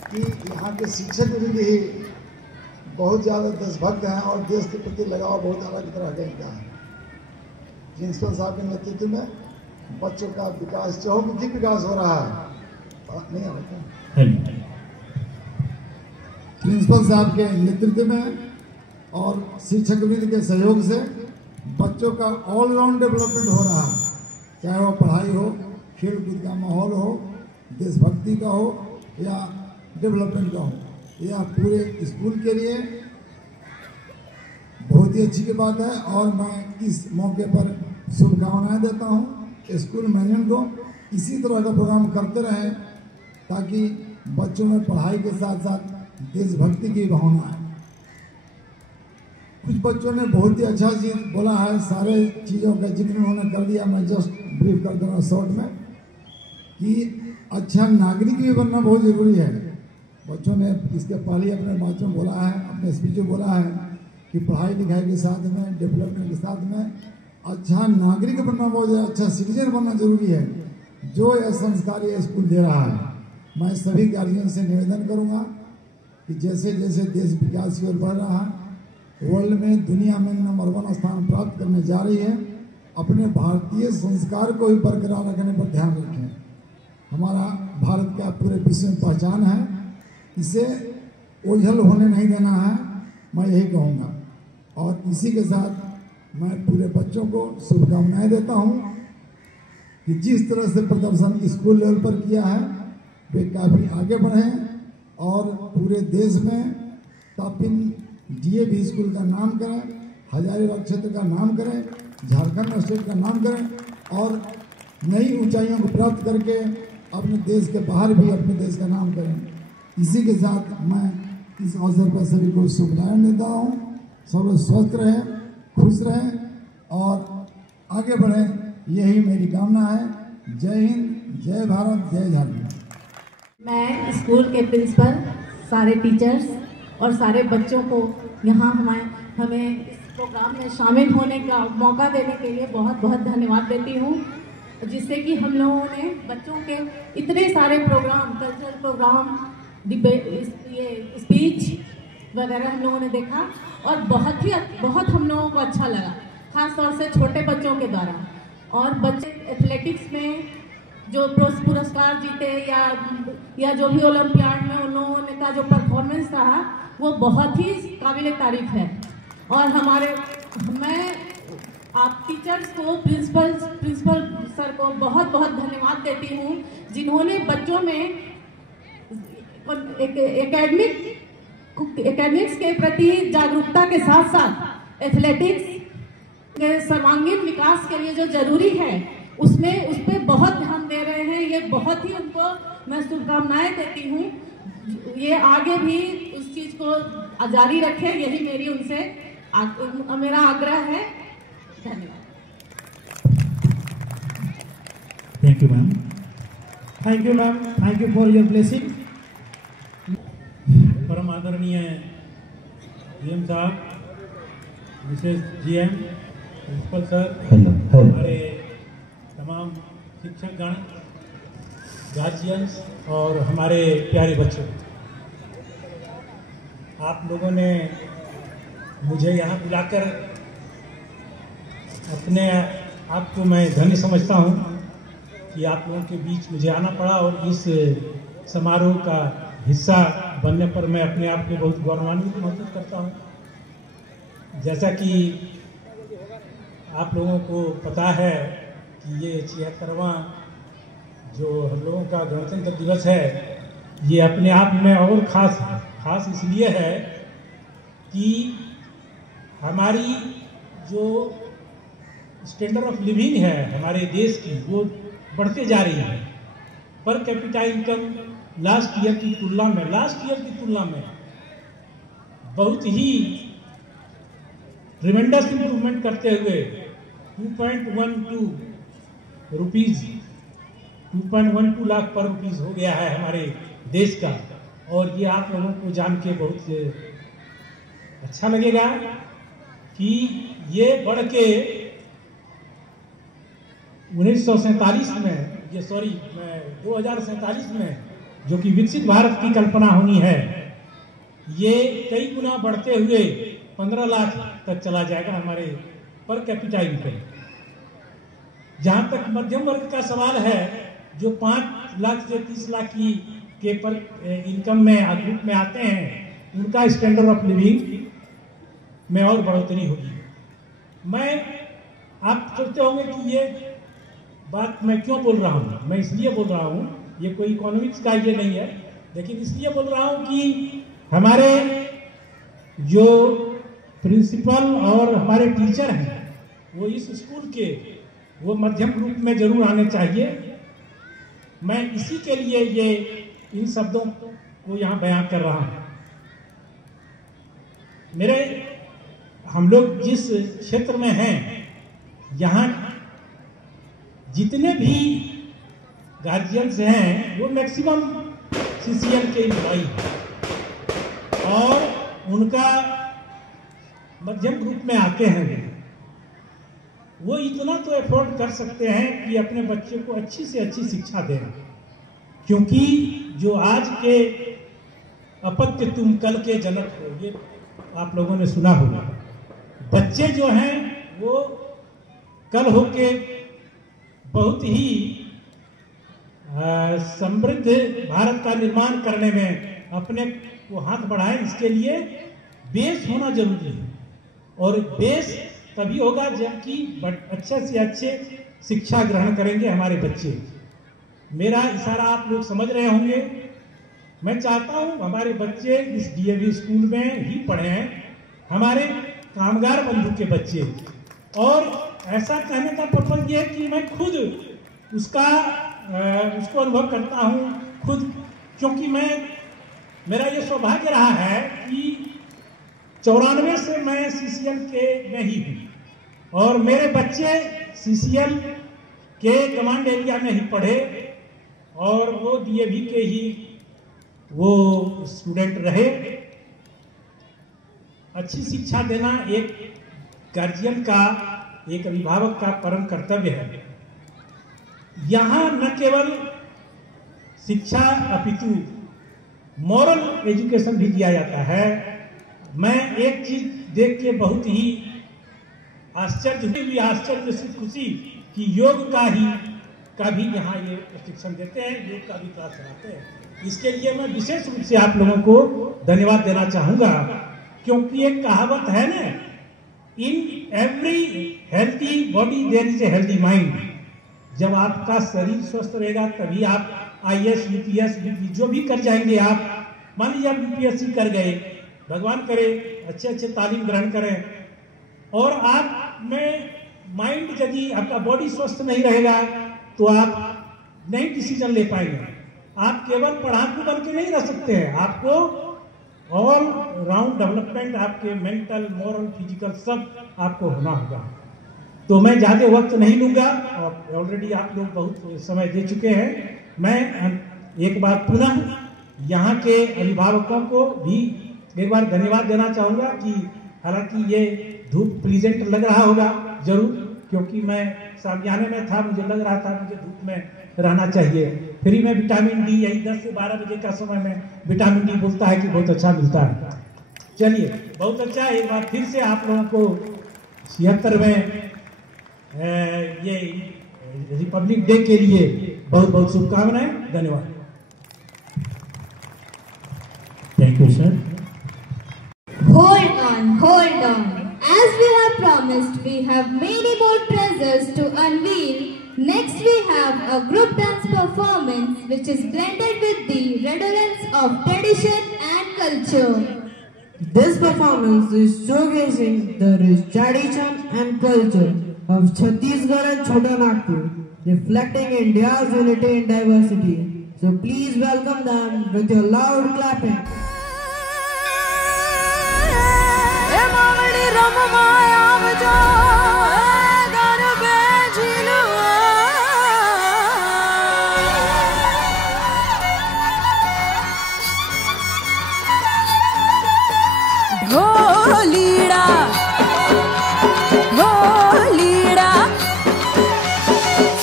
कि यहाँ के शिक्षक भी बहुत ज़्यादा देशभक्त हैं और देश के प्रति लगाव बहुत अलग तरह का इनका है। प्रिंसिपल साहब के नेतृत्व में बच्चों का विकास, चहुमुखी विकास हो रहा है। नहीं आ रहा प्रिंसिपल साहब के नेतृत्व में और शिक्षक वृंद के सहयोग से बच्चों का ऑलराउंड डेवलपमेंट हो रहा है। चाहे वो पढ़ाई हो, खेल कूद का माहौल हो, देशभक्ति का हो या डेवलपमेंट का हो, यह पूरे स्कूल के लिए बहुत ही अच्छी की बात है। और मैं इस मौके पर शुभकामनाएं देता हूं स्कूल मैनेजमेंट को। इसी तरह का प्रोग्राम करते रहें ताकि बच्चों में पढ़ाई के साथ साथ देशभक्ति की भावना है। कुछ बच्चों ने बहुत ही अच्छा चीज बोला है, सारे चीज़ों का जिक्र उन्होंने कर दिया। मैं जस्ट ब्रीफ कर दूँगा शॉर्ट में कि अच्छा नागरिक भी बनना बहुत ज़रूरी है। बच्चों ने इसके पहले अपने बातों में बोला है, अपने स्पीच में बोला है कि पढ़ाई लिखाई के साथ में, डेवलपमेंट के साथ में अच्छा नागरिक बनना बहुत, अच्छा सिटीजन बनना जरूरी है, जो यह संस्कार ये स्कूल दे रहा है। मैं सभी गार्जियन से निवेदन करूंगा कि जैसे जैसे देश विकास की ओर बढ़ रहा है, वर्ल्ड में, दुनिया में नंबर 1 स्थान प्राप्त करने जा रही है, अपने भारतीय संस्कार को भी बरकरार रखने पर ध्यान रखें। हमारा भारत का पूरे विश्व में पहचान है, इसे ओझल होने नहीं देना है, मैं यही कहूँगा। और इसी के साथ मैं पूरे बच्चों को शुभकामनाएं देता हूँ कि जिस तरह से प्रदर्शन स्कूल लेवल पर किया है वे काफ़ी आगे बढ़ें और पूरे देश में टॉप इन DAV स्कूल का नाम करें, हजारीबाग क्षेत्र का नाम करें, झारखंड स्टेट का नाम करें और नई ऊंचाइयों को प्राप्त करके अपने देश के बाहर भी अपने देश का नाम करें। इसी के साथ मैं इस अवसर पर सभी को शुभकामनाएं देता हूँ। सब लोग स्वस्थ रहें, खुश रहें और आगे बढ़ें, यही मेरी कामना है। जय हिंद, जय भारत, जय झारखंड। मैं स्कूल के प्रिंसिपल, सारे टीचर्स और सारे बच्चों को यहाँ हमें इस प्रोग्राम में शामिल होने का मौका देने के लिए बहुत बहुत धन्यवाद देती हूँ, जिससे कि हम लोगों ने बच्चों के इतने सारे प्रोग्राम, कल्चरल प्रोग्राम, ये स्पीच वगैरह हम लोगों ने देखा और बहुत हम लोगों को अच्छा लगा, खास तौर से छोटे बच्चों के द्वारा। और बच्चे एथलेटिक्स में जो पुरस्कार जीते या जो भी ओलंपियाड में उन लोगों ने का जो परफॉर्मेंस रहा वो बहुत ही काबिल तारीफ है। और मैं आप टीचर्स को, प्रिंसिपल सर को बहुत बहुत धन्यवाद देती हूँ, जिन्होंने बच्चों में एकेडमिक्स के प्रति जागरूकता के साथ साथ एथलेटिक्स के सर्वांगीण विकास के लिए जो जरूरी है उस पर बहुत ध्यान दे रहे हैं। ये बहुत ही उनको मैं शुभकामनाएं देती हूँ, ये आगे भी उस चीज़ को जारी रखें, यही मेरी उनसे मेरा आग्रह है। धन्यवाद। Thank you ma'am, thank you ma'am, thank you for your blessing. परम आदरणीय GM साहब, विशेष GM, प्रिंसिपल सर, हमारे तमाम शिक्षकगण, गार्जियंस और हमारे प्यारे बच्चों, आप लोगों ने मुझे यहाँ बुलाकर अपने आप को मैं धन्य समझता हूँ कि आप लोगों के बीच मुझे आना पड़ा और इस समारोह का हिस्सा बनने पर मैं अपने आप को बहुत गौरवान्वित महसूस करता हूँ। जैसा कि आप लोगों को पता है कि ये 76वां जो हम लोगों का गणतंत्र दिवस है, ये अपने आप में और ख़ास है। ख़ास इसलिए है कि हमारी जो स्टैंडर्ड ऑफ लिविंग है हमारे देश की, वो बढ़ते जा रही है। Per capita income last year की तुलना में बहुत ही ट्रिमेंडस इंप्रूवमेंट करते हुए 2.12 लाख पर रुपीज हो गया है हमारे देश का। और ये आप लोगों को जान के बहुत अच्छा लगेगा कि ये बढ़ के 2047 में जो कि विकसित भारत की कल्पना होनी है, ये कई गुना बढ़ते हुए 15 लाख तक चला जाएगा हमारे पर कैपिटा इनकम। जहां तक मध्यम वर्ग का सवाल है, जो 5 लाख से 30 लाख के पर इनकम में ग्रुप में आते हैं, उनका स्टैंडर्ड ऑफ लिविंग में और बढ़ोतरी होगी। आप सोचते होंगे कि ये बात मैं क्यों बोल रहा हूँ। मैं इसलिए बोल रहा हूँ, ये कोई इकोनॉमिक्स का ये नहीं है, लेकिन इसलिए बोल रहा हूँ कि हमारे जो प्रिंसिपल और हमारे टीचर हैं, वो इस स्कूल के वो मध्यम ग्रुप में जरूर आने चाहिए। मैं इसी के लिए ये इन शब्दों को यहाँ बयान कर रहा हूँ। हम लोग जिस क्षेत्र में हैं, यहाँ जितने भी गार्जियंस हैं वो मैक्सिमम CCL के एम्प्लॉई हैं और उनका मध्यम ग्रुप में आते हैं। वो इतना तो एफोर्ड कर सकते हैं कि अपने बच्चे को अच्छी से अच्छी शिक्षा दें, क्योंकि जो आज के अपत्य तुम कल के जनक हो, ये आप लोगों ने सुना होगा। बच्चे जो हैं वो कल होके बहुत ही समृद्ध भारत का निर्माण करने में अपने को हाथ बढ़ाएं। इसके लिए बेस होना जरूरी है, और बेस तभी होगा जबकि अच्छे से अच्छे शिक्षा ग्रहण करेंगे हमारे बच्चे। मेरा इशारा आप लोग समझ रहे होंगे। मैं चाहता हूं हमारे बच्चे इस DAV स्कूल में ही पढ़े हैं, हमारे कामगार बंधु के बच्चे। और ऐसा कहने का पर्पज ये है कि मैं खुद उसको अनुभव करता हूँ खुद, क्योंकि मेरा ये सौभाग्य रहा है कि 94 से मैं CCL के में ही हूँ और मेरे बच्चे CCL के कमांड एरिया में ही पढ़े और वो DAV के ही वो स्टूडेंट रहे। अच्छी शिक्षा देना एक गार्जियन का, एक अभिभावक का परम कर्तव्य है। यहाँ न केवल शिक्षा अपितु मॉरल एजुकेशन भी दिया जाता है। मैं एक चीज देख के बहुत ही आश्चर्य से खुशी कि योग का भी यहाँ ये प्रशिक्षण देते हैं, योग का भी क्लास कराते हैं। इसके लिए मैं विशेष रूप से आप लोगों को धन्यवाद देना चाहूँगा, क्योंकि एक कहावत है ना, in every healthy body there is a healthy mind. जब आपका शरीर स्वस्थ रहेगा तभी आप IAS, UPS, BP जो भी कर जाएंगे। आप मान लीजिए आप UPSC कर गए, भगवान करे अच्छे तालीम ग्रहण करें, और आप में माइंड यदि आपका बॉडी स्वस्थ नहीं रहेगा तो आप नहीं डिसीजन ले पाएंगे। आप केवल पढ़ाकू बन के नहीं रह सकते हैं, आपको ऑल राउंड डेवलपमेंट, आपके मेंटल, मॉरल, फिजिकल सब आपको होना होगा। तो मैं ज़्यादा वक्त नहीं लूँगा और ऑलरेडी आप लोग बहुत समय दे चुके हैं। मैं एक बार पुनः यहाँ के अभिभावकों को भी एक बार धन्यवाद देना चाहूँगा कि हालांकि ये धूप प्लीजेंट लग रहा होगा जरूर, क्योंकि मैं सामियाने में था, मुझे लग रहा था मुझे धूप में रहना चाहिए। फ्री में विटामिन डी यही 10 से 12 बजे का समय में विटामिन डी बोलता है कि बहुत अच्छा मिलता है। चलिए बहुत अच्छा है। एक बार फिर से आप लोगों को 76वें ये रिपब्लिक डे के लिए बहुत बहुत शुभकामनाएं। धन्यवाद। Thank you sir. Hold on. As we have promised. promised, we have many more treasures to unveil. Next we have a group dance performance which is blended with the redolence of tradition and culture. This performance is showcasing the rich tradition and culture of Chhattisgarh and Chota Nagpur, reflecting India's unity in diversity. So please welcome them with your loud clapping. ढोलीड़ा ढोलीड़ा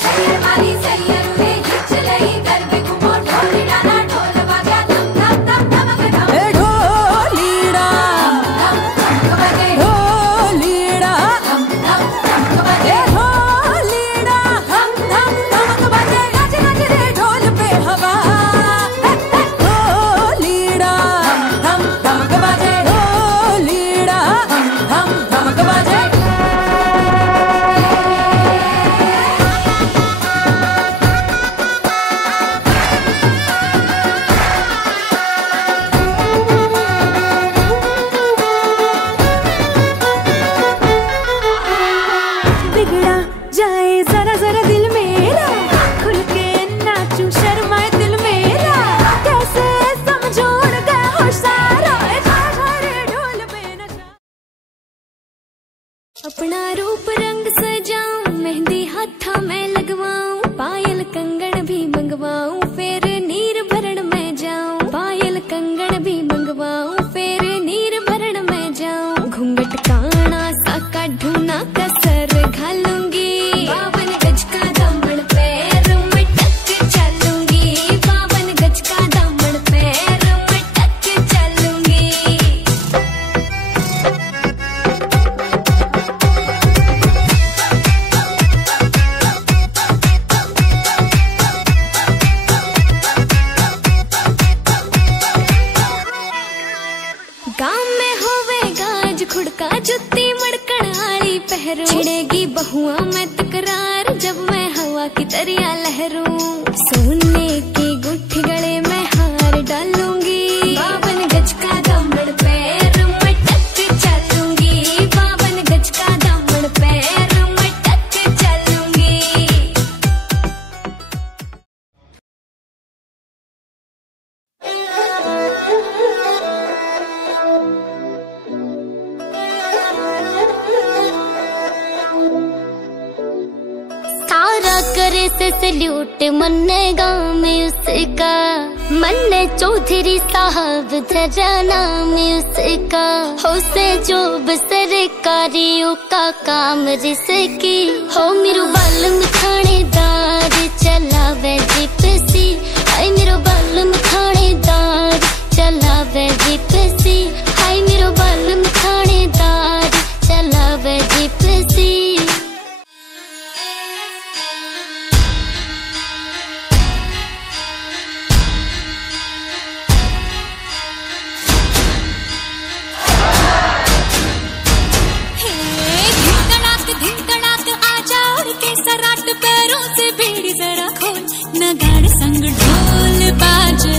सैयरमानी सैयर में चलई गरबे घुमो ढोलीड़ा ना ढोल बाजा धम धम धम धम धम ढोलीड़ा धम धम बजे ढोलीड़ा धम धम धम बजे ढोलीड़ा धम धम धम बजे नाच नाच रे ढोल पे हवा ढोलीड़ा धम धम बजे बिगड़ा जाए जरा जरा दिल मेरा खुल के नाचूं शर्माए दिल मेरा कैसे समझो उनका होश सारा ढोल पे नशा अपना रूप रंग सजाऊं मेहंदी हाथा में लगवाऊं पायल कंगन भी मंगवाऊं फिर नीर भरण में जाऊं पायल कंगन भी मंगवाऊं फिर नीर भरण में जाऊं घूंघट काना सा का ढूना कसर घालूंगी 52 गज का दामन पैर में टक चलूंगी 52 गज का दामन पैर में टक चलूंगी गाँव में होवेगा आज खुड़का जुत्ती मड़कण आली पहरू छिड़ेगी बहुआ में तकरार जब मैं हवा की तरिया लहरूं सोने की गुट्ठी गले में हार डालूंगी 52 गज का दामन पैर में टक चलूंगी 52 गज का दामन पैर में टक चलूंगी सारा करे से सल्यूट मन्ने गाँव में उसका मन्ने चौधरी साहब धरा नाम उसका हो से जो सरकारियों का काम रिसकी हो मेरो बालम थानेदार चलावे जिपसी हाय मेरो बालम थानेदार चलावे जिपसी हाय मेरो बालम थानेदार चलावे जिपसी धिंकड़ाक आजा उड़ के सराट पैरों से भीड़ जरा खोल नगाड़ संग ढोल बाजे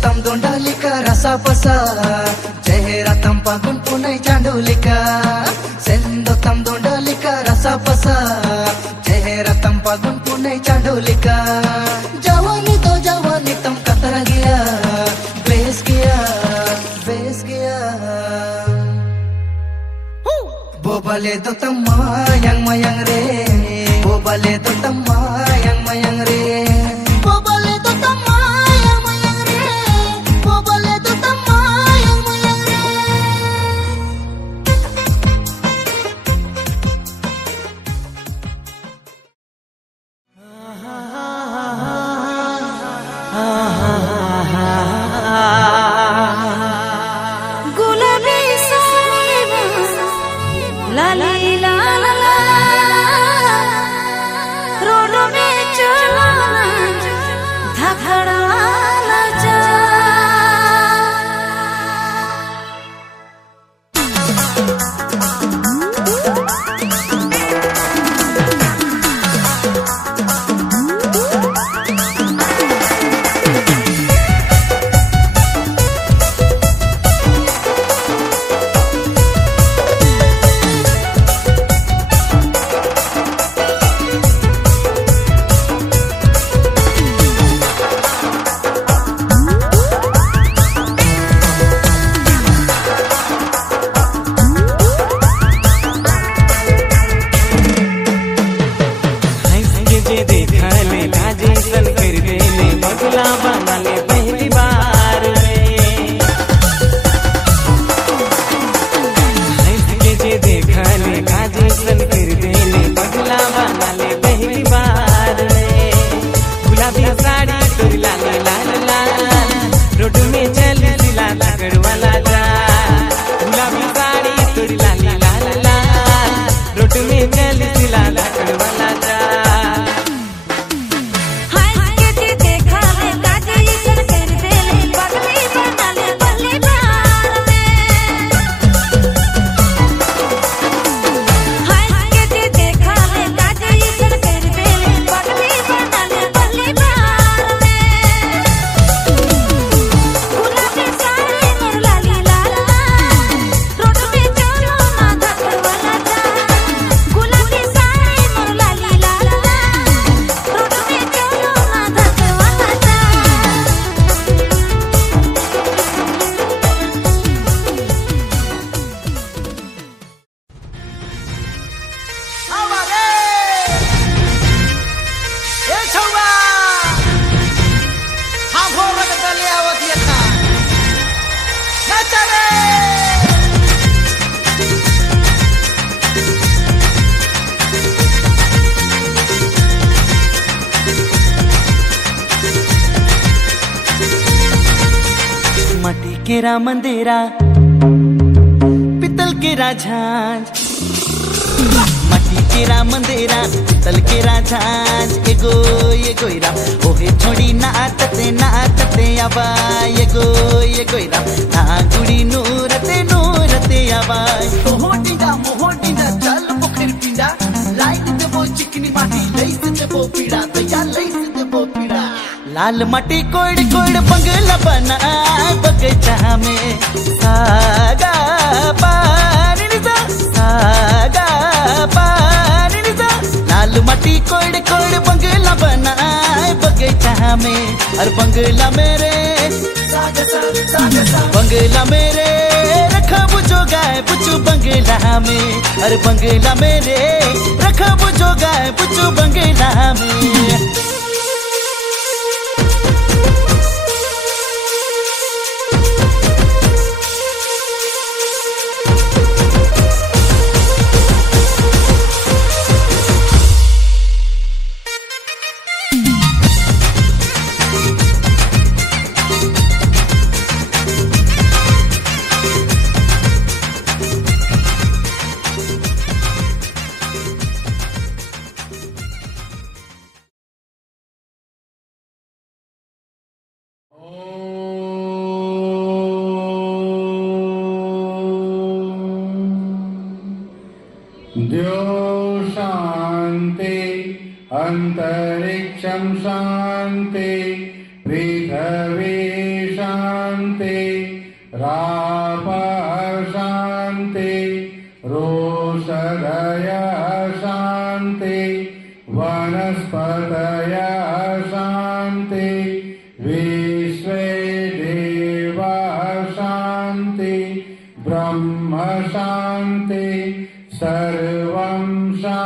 Sendotam dondalika rasa pasa Jehera tampa gunpunai candulika Sendotam dondalika rasa pasa Jehera tampa gunpunai candulika Jawani to jawani tam katara gaya Bes gaya Bobale do tam mayang re Bobale do tam mayang re Bobale do tam mayang re Bobale do tam mayang re गुलाबी साड़ी लाली ला ला ला रोड में चलाना धड़ाला जा केरा मंदेरा पितल केरा झांझ मटी केरा मंदेरा पितल केरा झांझ ये गोइरा ओहे छोड़ी नाचते आबा ये गोइरा ना गुड़ी नूरते आबा मोहोटिंडा चल पोखर पिंडा लाइट देबो चिकनी माटी लईस देबो पीड़ा तया लईस देबो पीड़ा लाल माटी कोड़ बंगला बना बगीचा में सागा पानी निजा लाल माटी कोड़ बंगला बना बगीचा में और बंगला मेरे बंगला मेरे रखा बुझो गाय बुझो बंगला में और बंगला मेरे रखा बुझो गाय बुझो बंगला में द्यो शान्ति अंतरिक्षं शान्ति पृथिवी शान्ति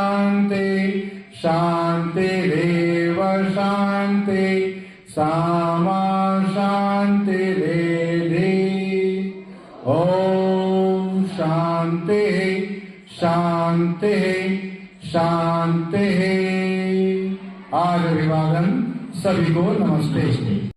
शांति शांतिरेव शांति सामा शांतिरेधि। ओम शांति शांति शांति। आज अभिवादन सभी को नमस्ते।